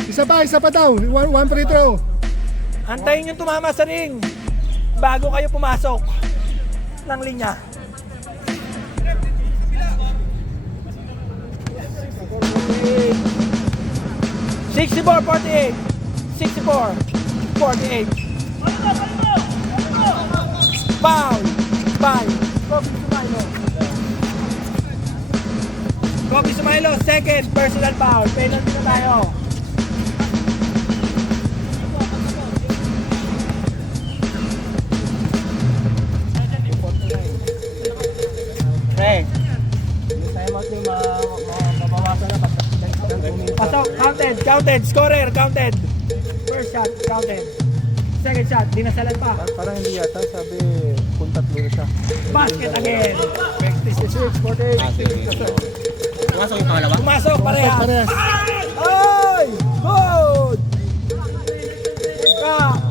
Isa pa daw. One free throw. Antayin yung tumama sa ring. Bago kayo pumasok ng linya. 64-48. 64-48. Foul by Kobe Sumailo. Kobe Sumailo, second personal foul. Penalty na tayo. Pasok, counted, scorer, counted. First shot, counted. Second shot, dinasalan pa. Parang hindi yata. Sabi, kung tatlo na siya. Basket again. 66-48. Pumasok, parehas. Parehas. Ay! Good!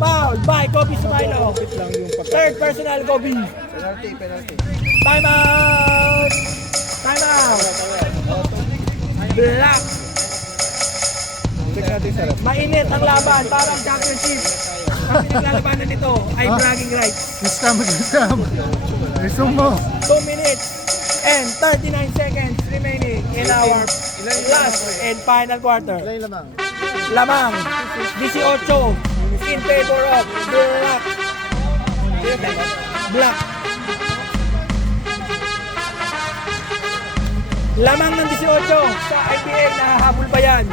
Foul by Kobe Sumailo. Third personal, Kobe. Penalty. Time out! Time out! Black. Check natin sarap. Mainit ang laban, parang championship. Ang pinaglalabanan nito ay bragging rights. Scam. Resume mo. 2 minutes and 39 seconds remaining in our last and final quarter. Ilan yung lamang? Lamang 18 in favor of Black. Lamang ng 18 sa IPA, nahahabol ba yan?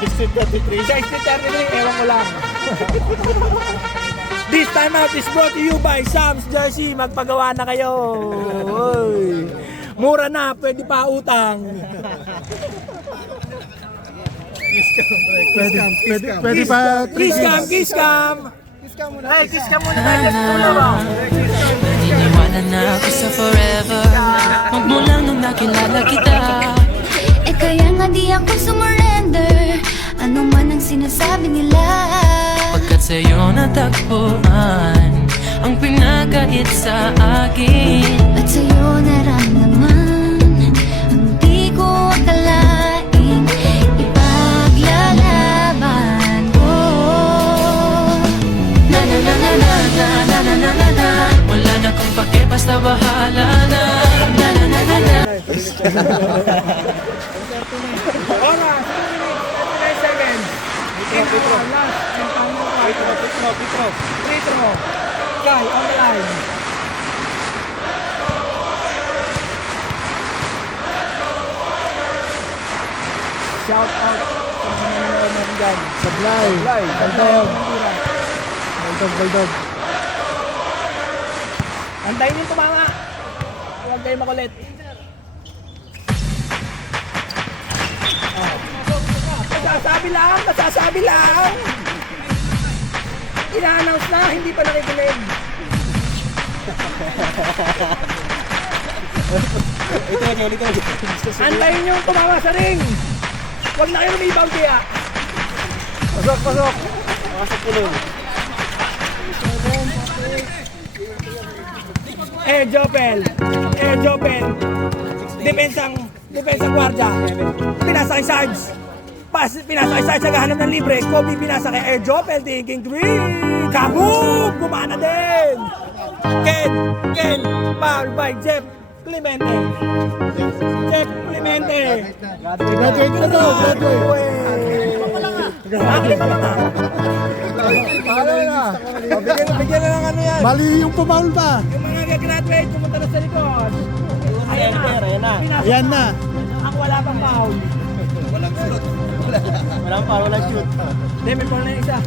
63. 63, ewan ko lang. This time out is brought to you by Sam's Jersey. Magpagawa na kayo. Oy. Mura na, pwede pa utang. Pwede pa. Kiss cam. Hey, kiss cam muna tayo. Tulo mo. Iniwala na ako sa forever. Huwag mo lang nung nakilala kita. Eh kaya nga di ako sumurrender. Ano man ang sinasabi nila. Pagkat sa'yo natagpuan ang pinagkait sa akin. At sa'yo naramdaman ang di ko akalaing ipaglalaban ko. Na na na na na na na na na na na. Wala na kong pake, basta bahala na. Na na na na na. Oras, 2 minutes, 39 seconds. In our last and final quarter. Free throw. Guy on the line. Shout out sa mga nanonood natin dyan. Sablay. Baldog. Baldog. Antayin yung tumama. Huwag kayo makulit. Masasabi lang. Ina-announce na, hindi pa nakikinig. Antayin yung tumama sa ring. Huwag na kayo rebound kaya. Pasok. Jopel. Depensang gwardiya. Pinasa kay Sarge. Pinasa kay Sarge, naghahanap ng libre. Kobe pinasa kay Air Jopel, thinking three. Kaboom! Kumana din. Ken, foul by Jeff Clemente. Graduate na daw. Graduate pa lang. Paano na? Bigyan na lang ano yan. Mali yung pumaul pa. Yung mga gagraduate, pumunta na sa likod. Ayan na. Ayan na. Ang wala pang foul. Walang foul, walang shoot. Hindi, may ball na yung isa.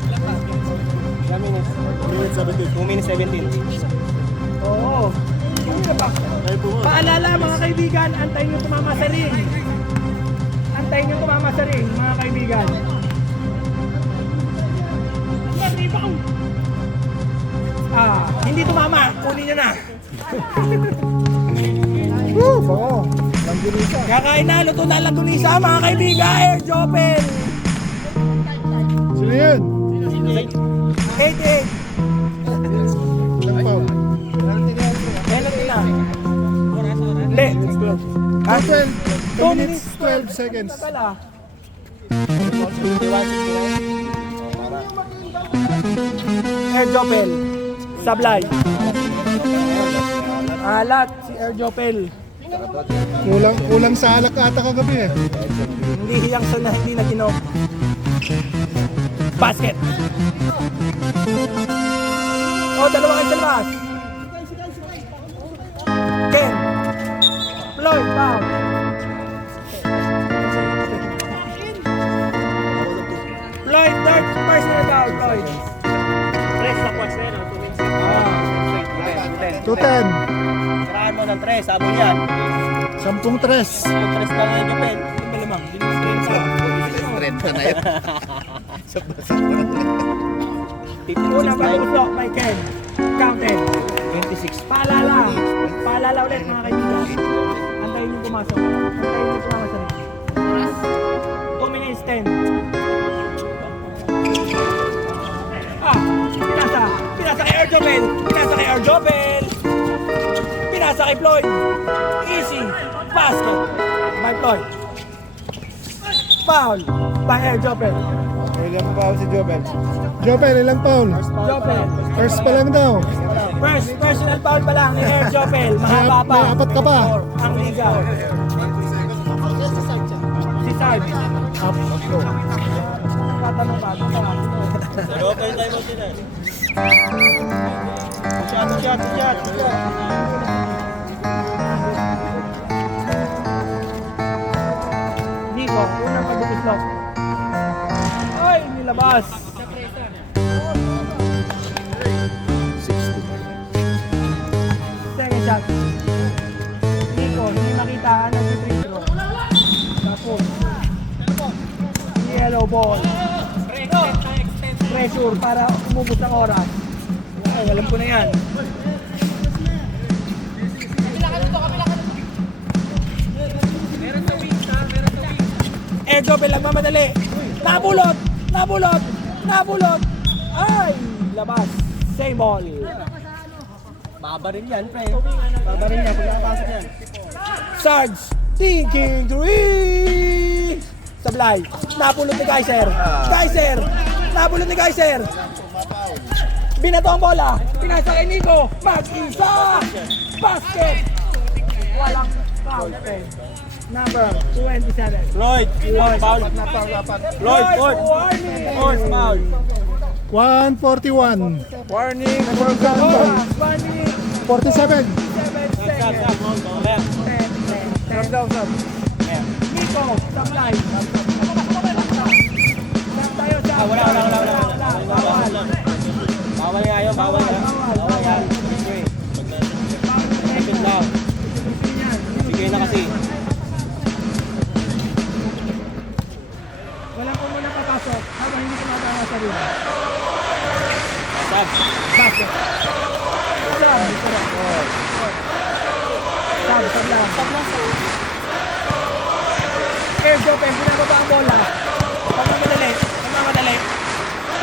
2 minutes 17. Oo. Paalala mga kaibigan, antayin nyo tumama sa ring. Antayin nyo tumama sa ring, mga kaibigan. Hindi tumama, kunin nyo na. Woo! Bango! Langgunisa. Kakain na, luto na langgunisa, mga kaibigan. Air Jopel. Sino yun? 8-8. Ilang foul? Penalty na. Hindi. 2 minutes 12 seconds. Tagal ah. Air Jopel. Sablay. Alat si Air Jopel. Kulang sa alak ata kagabi eh. Hindi hiyang sa hindi na ginom. Basket. Oh, dalawa kayo sa labas. Ken. Floyd, foul. Floyd, third personal foul, Floyd. 2-10. Sarahan mo ng 3, sabon yan. 10-3. 3 lang yan yung pen. Malamang, hindi naman sa Strength na yun. Una pag-usok, may Ken. Counted. 26. Paalala ulit mga kaibigan. Antayin yung pumasok. Antayin yung pumasok sa rin. 2 minutes 10. Pinasa kay Air Jopel. Pinasa kay Air Jopel. Pinasa kay Floyd. Easy. Basket. By Floyd. Foul. By Air Jopel. Ilang foul si Jobel? Jobel, ilang foul? Jopel. First pa lang daw. First personal foul pa lang ni Air Jopel. Mahaba pa. May apat ka pa. Ang liga. Si Sarge. Tatanong ba? Open time mo sila. Shot. Nico, unang pag-upislok. Ay, nilabas. 60. Second shot. Nico, hindi makita ang free throw. Tapos, yellow ball. Pressure para umubos ng oras. Ay, alam ko na yan. Air Jopel lang mamadali. Nabulot. Ay, labas. Same ball. Baba rin yan, pre. Baba rin yan, kung nakapasok yan. Sarge, thinking three. Sablay. Napulot ni Kaiser. Nabulot ni Kaiser. Binato ang bola. Pinasa kay Nico. Mag-isa. Basket. Walang foul. Number 27. Floyd, foul. Floyd, Warning. foul. 141. Warning for Gamba. Warning. 47. 7 seconds. 10. Nico, supply. Tayo sa... Wala. Bawal. Bawal nga yun. Bawal yan. Lapit lang. Sige na kasi. Walang ko muna papasok habang hindi kumatama sa rin. Sab. Basket. Sab lang. Air Jopel, pinababa ang bola. Pagmamadali.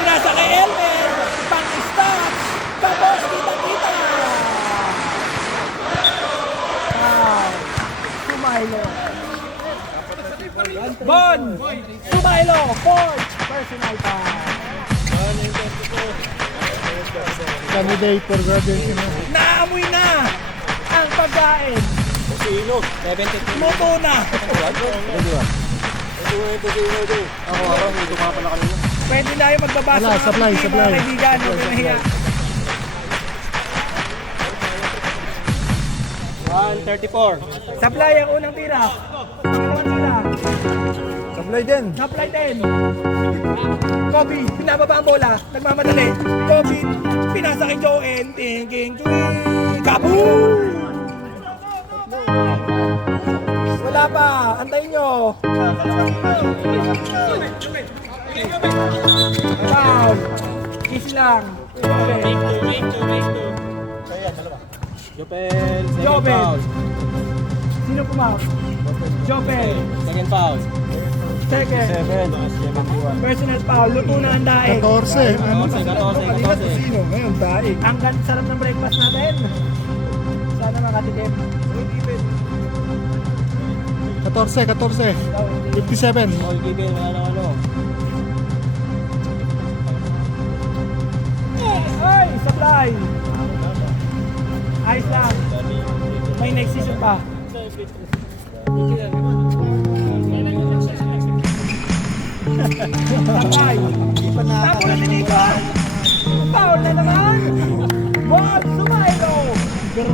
Pinasa kay Elmer. Pang-stop. Tapos kita. Sumailo. Bon! Sumailo. Fourth personal foul. Candidate for graduation. Naamoy na ang pagkain. Sino? 72. Luto na. Pwede na yung magbabasa Wala, ng supply. mga kaibigan. Huwag na hiya. 134. Supply ang unang tira. Pangalawang tira. Sablay din. Kobe, pinababa ang bola. Nagmamadali. Kobe, pinasa kay Joel. Thinking, kaboom! Wala pa. Antayin nyo. Foul. Easy lang. Jopel. Sino pumaw? Jopel. Second foul. Second. 7. Personal foul. Luto na ang daig. 14. Ano? 14. Kanina to sino? Ngayon, daig. Ang sarap ng breakfast natin. Sana makatikim. 14. 57. Goalkeeping, wala na ano. Ay, supply. Ayos lang. May next season pa. Supply. Tapos na dito. Foul na naman. Bob Sumailo. Graduate.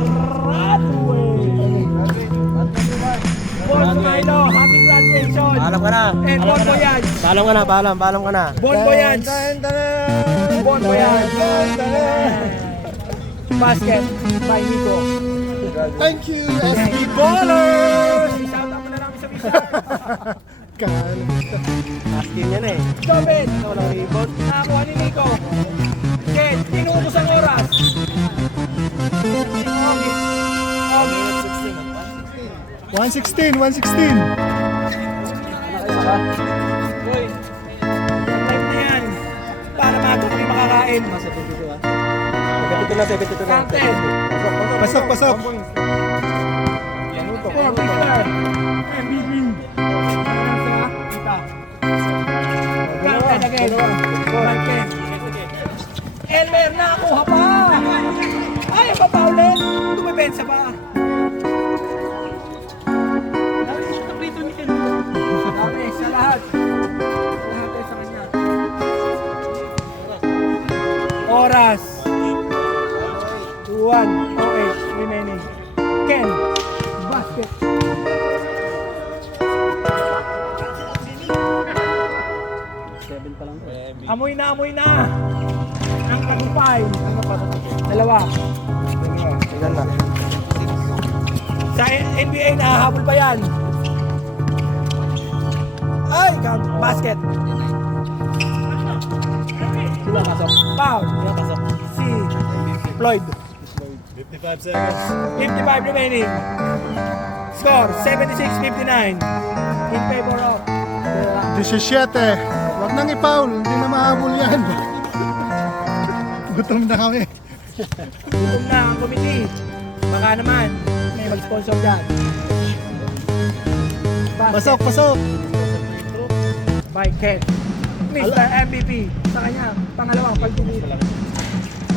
Bob Sumailo, happy graduation. Paalam ka na. And Bon Voyage. Paalam ka na, paalam ka na. Bon Voyage. Bon Voyage. Basket by Nico. Thank you, SB Ballers! Shout out mo na lang sa bisa. Kan. Last game yan eh. Jobin. Walang rebound. Nakakuha ni Nico. Ken, tinubos ang oras. Ogi. 116. Time na yan. Para maaga kami makakain. Counted. Pasok. For Victor. MVP. Counted again. Counted. Elmer, nakakuha pa. Ay, ang papaulit. Tumipensa pa. Dami, sa lahat. Lahat ay sa kanya. Oras. 1:08 remaining. Ken, basket. Amoy na. Ang tagumpay. Dalawa. Tingnan na. Sa NBA nahahabol pa yan. Ay, basket. Sino pasok? Foul. Sino pasok? Si Floyd. 55 seconds. 55 remaining. Score 76-59 in favor of 17. Huwag nang ipaul. Hindi na mahabol yan. Gutom na kami. gutom na ang committee. Baka naman may mag-sponsor dyan. Basket Pasok. by Ken. Mr. MVP. Sa kanya, pangalawang pagtungkol.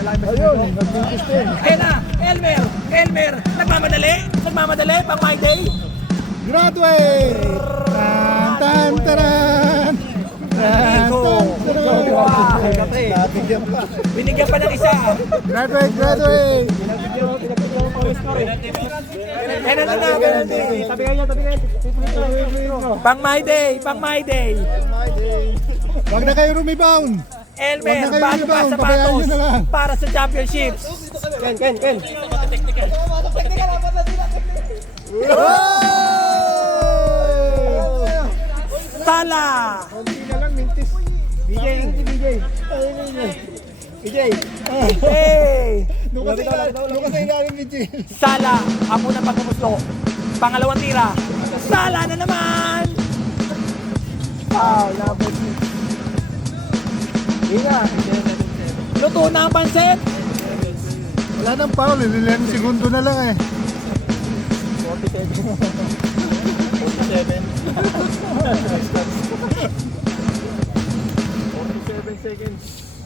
Ayun, nag-focus din. Ayun na, Elmer, nagmamadali, pang my day. Graduate! Tan, taran! Nico. Binigyan pa ng isa. Graduate! Kailan na penalty. Pang my day. Huwag na kayo rebound. Elmer, Huwag na kayo bago pa rebound, pabayaan sapatos nyo na lang. para sa championships. Ken. Sala. BJ. Hey. Doon kasi ilalim ni Jill. Sala, ang unang pagpupusto. Pangalawang tira. Sala na naman. Foul, number 6. Luto na ang pansit. Wala nang foul, ilang segundo na lang eh.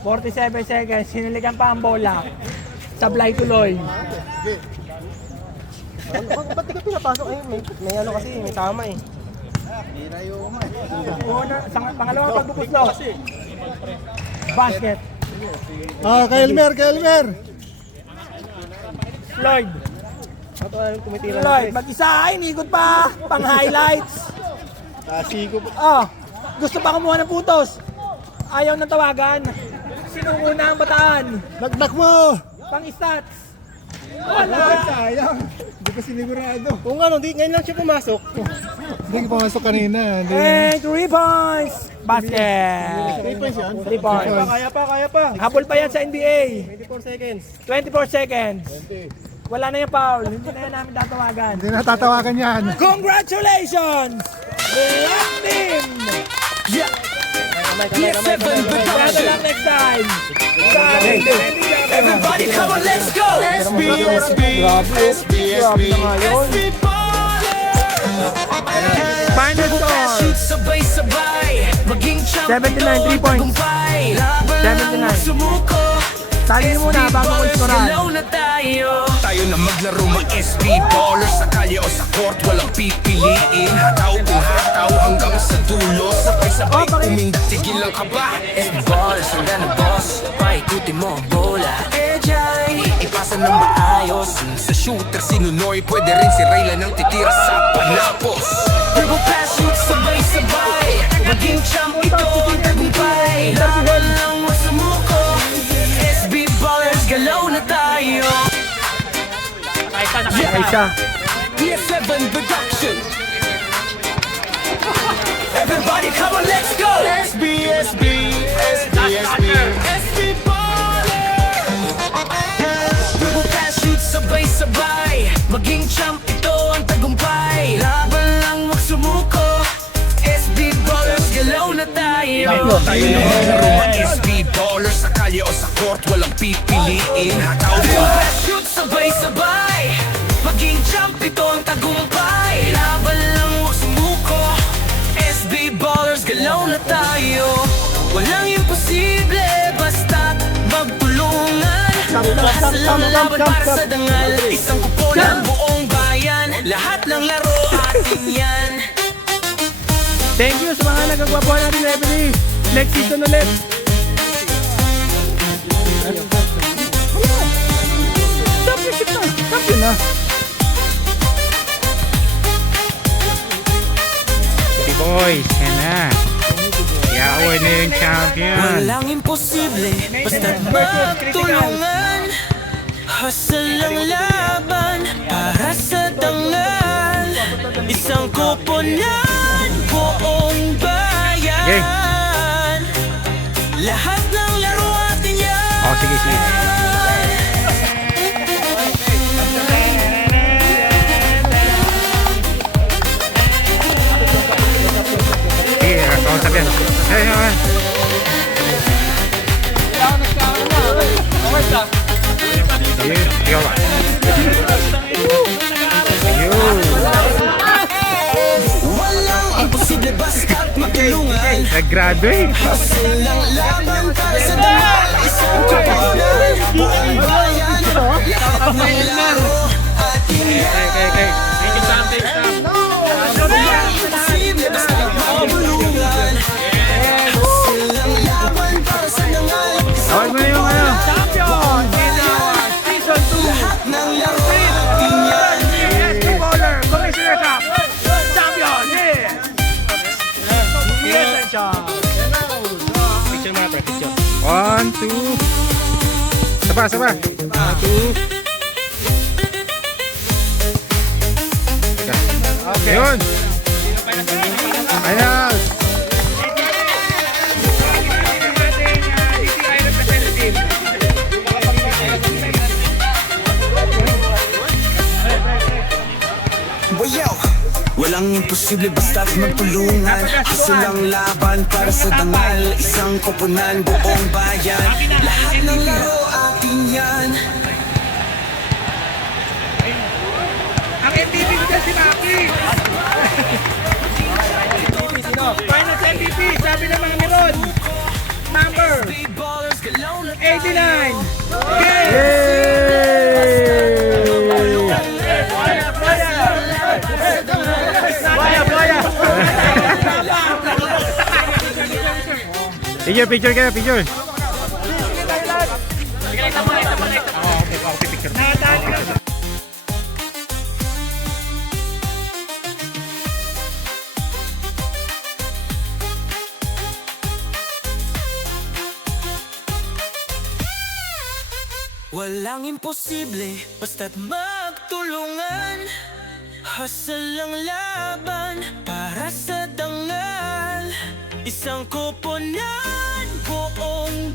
47 seconds. Siniligan pa ang bola. Sablay tuloy. Ba't di ka pinapasok? May ano kasi, may tama eh. Pangalawang pagpupuslo. Basket. Kay Elmer. Floyd. Floyd, mag-isa. Ay, nikot pa. Pang highlights. Sigo pa. Gusto pa kumuha ng putos. Ayaw ng tawagan. Sinong una ang bataan? Dagdag mo! Pang-stats. Sayang. Hindi ko sinigurado. Kung ano, ngayon lang siya pumasok. Hindi ko pumasok kanina. Hindi. And 3 points. Basket. 3 points yan. 3 points. Kaya pa. Habol pa yan sa NBA. 24 seconds. 24 seconds. Wala na yung foul. Hindi na yan namin tatawagan. Hindi na tatawagan yan. Congratulations! Black team! PS7 Better production. luck next time! Everybody come on, let's go. Final score! Shoot sabay-sabay. Maging champion 79, 3 points. tagumpay. Laban lang 79. sumuko. Tali mo muna bago ko iskoran. Galaw na tayo. Tayo na maglaro mga SB Ballers sa kalye o sa court, walang pipiliin. Hataw kung hataw hanggang sa dulo. Sabay-sabay tigil lang ka ba? SB Ballers, hanggang na boss. Paikutin mo ang bola. Ejay, Ipasa ng maayos. Sa shooter si Nunoy, pwede rin si Raylan ang titira sa panapos. dribble pass, shoot sabay-sabay. Maging champ ito ang tagumpay. Laban lang mo sumuko. SB Ballers, galaw na tayo. Isa. PS7 production. Everybody come on, let's go. SB Ballers. Dribble pass, shoot sabay-sabay. Maging champ ito ang tagumpay. Laban lang magsumuko. SB Ballers, galaw na tayo. Tayo na maglaro mga SB Ballers sa kalye o sa court, walang pipiliin. Hataw Dribble kung pass, shoot sabay-sabay. Maging champ ito ang tagumpay. Laban lang magsumuko. SB Ballers, galaw na tayo. Walang imposible, basta't magtulungan. Lahat lang laban para sa dangal. Isang kupo ng buong bayan. Lahat ng laro atin yan. Thank you sa mga nagagwapuhan natin referee. Next season ulit. Championship na. Champion na. Boys, yan na. Yaaway na yung champion. Walang imposible, basta't magtulungan. Hustle ang laban para sa tangal. Isang koponan, buong bayan. Lahat ng laro atin yan. Oh, sige, sige. Sige, kausap yan. Hey, hey. Sige, ikaw ba? Ayun. Walang imposible basta't magtulungan. Nag-graduate. Hustle ang laban para sa tangal. Isang koponan, buong bayan. Lahat ng laro atin yan. Okay. Walang imposible basta't magtulungan. Hustle ang laban para sa tangal. Tawag mo na yung ano. Champion in our season 2. Lahat ng laro atin yan. SB Baller Commissioner Cup. Champion is PSN Shop. 1, 2. Saba. 1, 2. Okay. Ayun. Ayun. Walang imposible basta't magtulungan. Hustle ang laban para sa dangal. Isang koponan, buong bayan. Lahat ng laro atin yan. Ang MVP ko dyan si Maki. Finals MVP, sabi ng mga meron. Number 89. Picture kayo, picture. Walang imposible, basta't magtulungan. Hustle ang laban para sa dangal. Isang koponan, buong